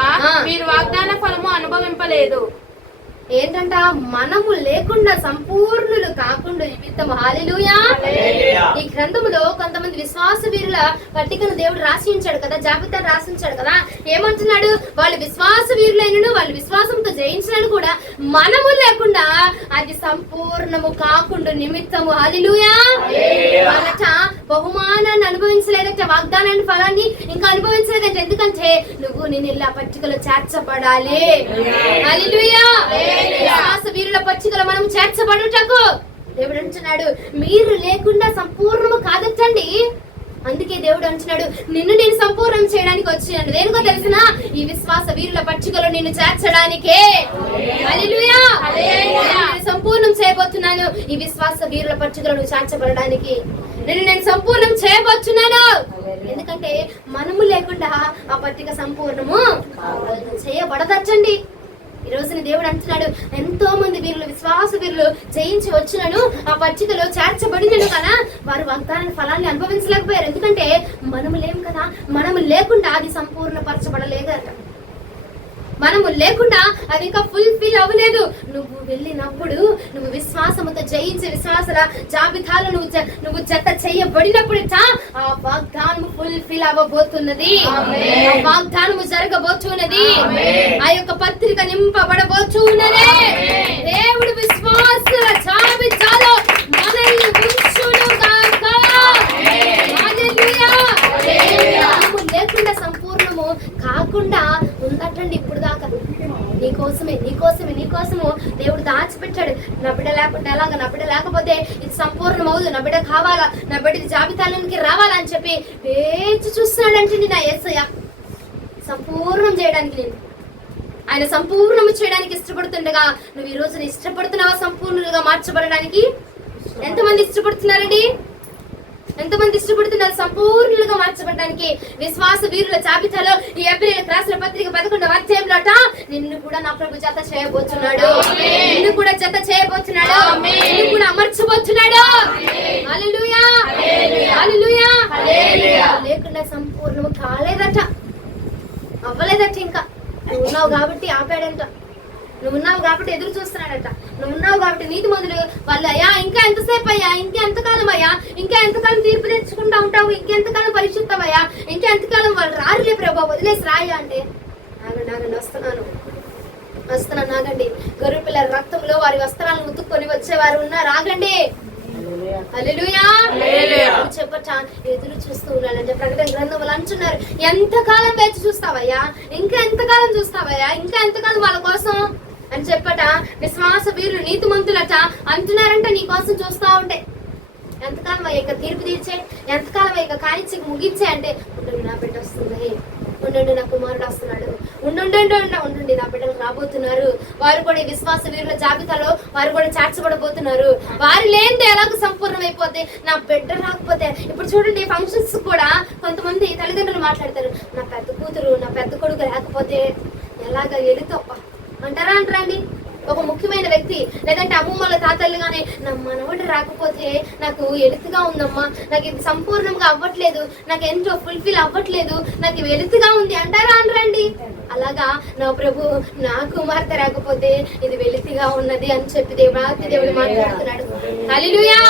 మీరు వాగ్దాన ఫలము అనుభవింపలేదు. ఏంటంట? మనము లేకుండా సంపూర్ణులు కాకుండా నిమిత్తము. హల్లెలూయా. ఈ గ్రంథములో కొంతమంది విశ్వాస వీరుల పట్టికను దేవుడు రాసి ఉంచాడు కదా, జాబితాను రాసి ఉంచాడు కదా. ఏమంటున్నాడు? వాళ్ళు విశ్వాస వీరులైనను వాళ్ళు విశ్వాసంతో జయించినను కూడా మనము లేకుండా అది సంపూర్ణము కాకుండా నిమిత్తము. హల్లెలూయా. అన్నట బహుమానాన్ని అనుభవించలేదట, వాగ్దానాన్ని ఫలాన్ని ఇంకా అనుభవించలేదంట. ఎందుకంటే నువ్వు నేను ఇలా పట్టికలో చేర్చబడాలి. హల్లెలూయా. విశ్వాస వీరుల పచ్చికలో మనం చేర్చబడుటకు దేవుడు అంటున్నాడు మీరు లేకుండా సంపూర్ణము కాదటండి. అందుకే దేవుడు అంటున్నాడు నిన్ను నేను సంపూర్ణం చేయడానికి వచ్చినాడు. దేనికో తెలిసిన ఈ విశ్వాస వీరుల పచ్చికలో నిన్ను చేర్చడానికే. హల్లెలూయా. సంపూర్ణం చేయబోతున్నాను. ఈ విశ్వాస వీరుల పచ్చికలో నువ్వు చేర్చబడడానికి నేను సంపూర్ణం చేయబోతున్నాను. ఎందుకంటే మనము లేకుండా ఆ పట్టిక సంపూర్ణము చేయబడదచ్చండి. ఈ రోజున దేవుడు అంటున్నాడు ఎంతో మంది వీరులు విశ్వాస వీరులు జయించి వచ్చినను ఆ పచ్చికలో చేర్చబడినను కదా వారు వాగ్దాన ఫలాన్ని అనుభవించలేకపోయారు. ఎందుకంటే మనము లేము కదా, మనము లేకుండా అది సంపూర్ణపరచబడలేదట. మనము లేకుండా అది ఇంకా ఫుల్ఫిల్ అవ్వలేదు. నువ్వు వెళ్ళినప్పుడు నువ్వు విశ్వాసముతో జయించే విశ్వాసల జాబితాలో నువ్వు జత చేయబడినప్పుడు ఆ వాగ్దానము ఫుల్ఫిల్ అవ్వబోతున్నది. ఆ వాగ్దానము జరగబోతున్నది. ఆ యొక్క పత్రిక నింపబడబోతున్నది. దేవుడు విశ్వాసుల జాబితాలో మనల్ని ఉంచును గాక. హల్లెలూయా. మనము లేకుండా సంపూర్ణము కాకుండా ఉందటండి. ఇప్పుడు దాకా నీకోసము దేవుడు దాచిపెట్టాడు. నా బిడ్డ లేకుండా ఎలాగా, నా బిడ్డ లేకపోతే ఇది సంపూర్ణం అవుదు, నా బిడ్డ కావాలా, నా బిడ్డ జాబితాలోనికి రావాలా అని చెప్పి వేచి చూస్తున్నాడంటే నా యేసయ్య సంపూర్ణం చేయడానికి. ఆయన సంపూర్ణం చేయడానికి ఇష్టపడుతుండగా నువ్వు ఈ రోజున ఇష్టపడుతున్నావా సంపూర్ణులుగా మార్చబడడానికి? ఎంతమంది ఇష్టపడుతున్నారండి? ఎంతమంది ఇష్టపడుతున్నారు సంపూర్ణులుగా మార్చబడడానికి? విశ్వాస వీరుల జాబితాలో ఈ ఎబ్రియలకు రాసిన పత్రిక 11వ అధ్యాయంలో నిన్ను కూడా నా ప్రభు జత చేయబోతున్నాడు. నిన్ను కూడా జత చేయబోతున్నాడు. నిన్ను కూడా అమర్చబోతున్నాడు. హల్లెలూయా. హల్లెలూయా. లేకుండా సంపూర్ణము కాలేదట, అవ్వలేదట. ఇంకా నువ్వు ఉన్నావు కాబట్టి ఆపాడంట. నువ్వు ఉన్నావు కాబట్టి ఎదురు చూస్తున్నాడట. నువ్వు ఉన్నావు కాబట్టి నీతిమంతులు వాళ్ళు అయ్యా ఇంకా ఎంతసేపు అయ్యా, ఇంకెంతకాలం అయ్యా, ఇంకా ఎంతకాలం తీర్పు తెచ్చుకుంటా ఉంటావు, ఇంకెంతకాలం పరిశుద్ధమయ్యా, ఇంకెంతకాలం వాళ్ళు రారులే ప్రభా వదిలేసి రాయా అంటే ఆగండి వస్తున్నాను ఆగండి. గొర్రె పిల్లల రక్తంలో వారి వస్త్రాలను ఉతుక్కొని వచ్చేవారు ఉన్నారు. ఆగండి. హల్లెలూయా. చెప్పట ఎదురు చూస్తూ ఉన్నాడంటే ప్రకటన గ్రంథములు అంటున్నారు ఎంతకాలం వేచి చూస్తావయ్యా, ఇంకా ఎంతకాలం చూస్తావయ్యా, ఇంకా ఎంతకాలం వాళ్ళ కోసం అని చెప్పట విశ్వాస వీరులు నీతిమంతులట అంటున్నారంట నీ కోసం చూస్తా ఉంటే. ఎంతకాలం ఇక తీర్పు తీర్చే, ఎంతకాలం ఇక కానిచ్చి ముగించే అంటే ఉండండి నా బిడ్డ వస్తుంది, ఉండండి నా కుమారుడు వస్తున్నాడు, ఉండండి నా బిడ్డలు రాబోతున్నారు. వారు కూడా ఈ విశ్వాస వీరుల జాబితాలో వారు కూడా చేర్చబడబోతున్నారు. వారు లేనిదే ఎలాగ సంపూర్ణమైపోతే నా బిడ్డ రాకపోతే. ఇప్పుడు చూడండి ఫంక్షన్స్ కూడా కొంతమంది తల్లిదండ్రులు మాట్లాడతారు నా పెద్ద కూతురు నా పెద్ద కొడుకు లేకపోతే ఎలాగ ఎలుతప్ప అంటారండి. ఒక ముఖ్యమైన వ్యక్తి లేదంటే అమ్మమ్మల తాతలు గానే నా మనవడు రాకపోతే నాకు ఎలుతుగా ఉందమ్మా, నాకు ఇది సంపూర్ణంగా అవ్వట్లేదు, నాకు ఎంతో ఫుల్ఫిల్ అవ్వట్లేదు, నాకు వెలుతుగా ఉంది అంటారండి. అలాగా నా ప్రభు నా కుమార్తె రాకపోతే ఇది వెలితిగా ఉన్నది అని చెప్పి దేవుడు మాట్లాడుతున్నాడు. హల్లెలూయా.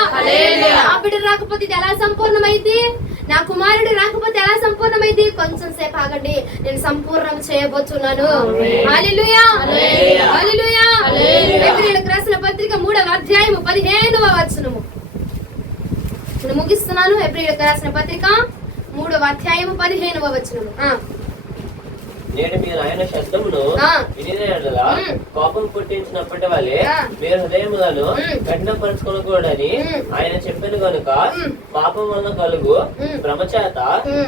నా బిడ్డ రాకపోతే ఇది ఎలా సంపూర్ణమైంది, నా కుమారుడు రాకపోతే ఎలా సంపూర్ణమైంది? కొంచెం సేపు ఆగండి, నేను సంపూర్ణం చేయబోతున్నాను. హల్లెలూయా. హల్లెలూయా. ఎబ్రియలకు రాసిన పత్రిక 3వ అధ్యాయము 15వ వచనము నేను ముగిస్తున్నాను. ఎబ్రియలకు రాసిన పత్రిక 3వ అధ్యాయము 15వ వచనము. నేడు మీరు ఆయన శబ్దమును వినినట్లుగా కోపం పుట్టించినప్పటి వల్లే మీరు హృదయములను కఠినపరచుకోకూడదని ఆయన చెప్పిన కనుక పాపం వలన కలుగు భ్రమ చేత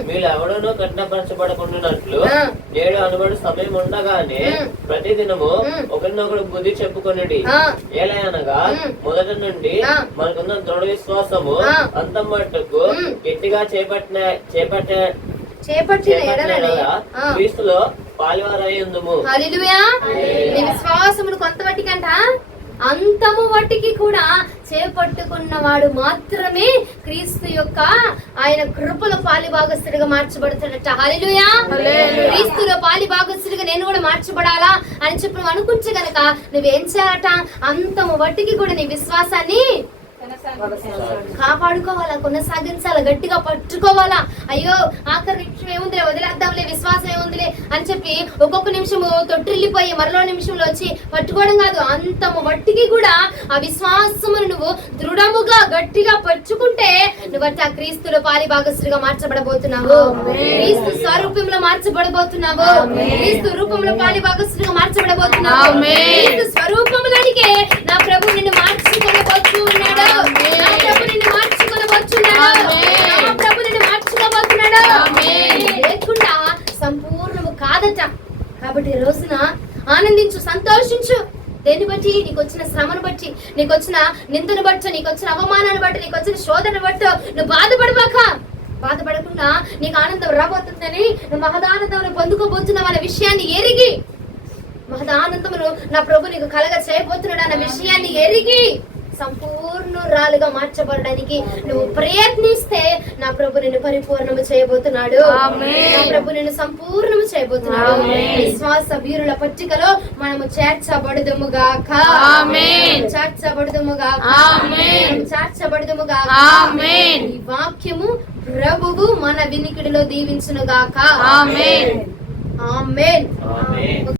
మీరు ఎవడనూ కఠినపరచబడకుండానట్లు నేడు అనబడు సమయం ఉండగానే ప్రతి దినము ఒకరినొకరు బుద్ధి చెప్పుకొనుడి. ఏలయనగా మొదట నుండి మనకున్న దృఢ విశ్వాసము అంతం మట్టుకు గట్టిగా చేపట్టిన ఎడలని క్రీస్తులో పాలువారయ్యుందుము. హల్లెలూయా. నీ విశ్వాసమును కొంత వట్టికంట అంతము వట్టికి కూడా చేపట్టుకున్నవాడు మాత్రమే క్రీస్తు యొక్క ఆయన కృపలో పాలిభాగస్తుడిగా మార్చబడుతున్నట్ట. హల్లెలూయా. క్రీస్తులో పాలిభాగస్తుడిగా నేను కూడా మార్చబడాలా అని చెప్పి నువ్వు అనుకుంటే గనక నువ్వేం చేయాలట, అంతము వట్టికి కూడా నీ విశ్వాసాన్ని కాపాడుకోవాలా, కొనసాగించాలా, గట్టిగా పట్టుకోవాలా. అయ్యో ఆఖరి నిమిషం ఏముందిలే, వదిలేద్దాంలే, విశ్వాసం ఏముందిలే అని చెప్పి ఒక్కొక్క నిమిషము తొట్టిల్లిపోయి మరో నిమిషంలో వచ్చి పట్టుకోవడం కాదు. అంతము వట్టికి కూడా ఆ విశ్వాసమును నువ్వు దృఢముగా గట్టిగా పట్టుకుంటే నువ్వు ఆ క్రీస్తులో పాలిభాగస్తుడిగా మార్చబడబోతున్నావు. క్రీస్తు స్వరూపంలో మార్చబడబోతున్నావు. క్రీస్తు రూపంలో పాలిభాగస్తుడిగా మార్చబడబోతున్నావు. క్రీస్తు స్వరూపంలోనికే నా ప్రభు నిన్ను మార్చుకోబోతూ ఉన్నాడు. నా ప్రభు నిన్ను మార్చుకోబోతున్నాడు. నా ప్రభు నిన్ను మార్చుకోబోతున్నాడు. లేకుండా సంపూర్ణము కాదట. కాబట్టి ఈ రోజున ఆనందించు, సంతోషించు. దేన్ని బట్టి? నీకు వచ్చిన శ్రమను బట్టి, నీకు వచ్చిన నిందను బట్టి, నీకు వచ్చిన అవమానాన్ని బట్టి, నీకు వచ్చిన శోధన బట్టి నువ్వు బాధపడకుండా నీకు ఆనందం రాబోతుందని, నువ్వు మహదానందం పొందుకోబోతున్నావు అనే విషయాన్ని ఎరిగి, మహదానందమును నా ప్రభు నీకు కలగ చేయబోతున్నాడు అన్న విషయాన్ని ఎరిగి సంపూర్ణురాలుగా మార్చబడడానికి నువ్వు ప్రయత్నిస్తే నా ప్రభు నిన్ను పరిపూర్ణము చేయబోతున్నాడు. నా ప్రభు నిన్ను సంపూర్ణము చేయబోతున్నాడు. విశ్వాస వీరుల పట్టికలో మనము చేర్చబడుదుముగాక. ఈ వాక్యము ప్రభువు మన వినికిడిలో దీవించునుగాక. ఆమేన్.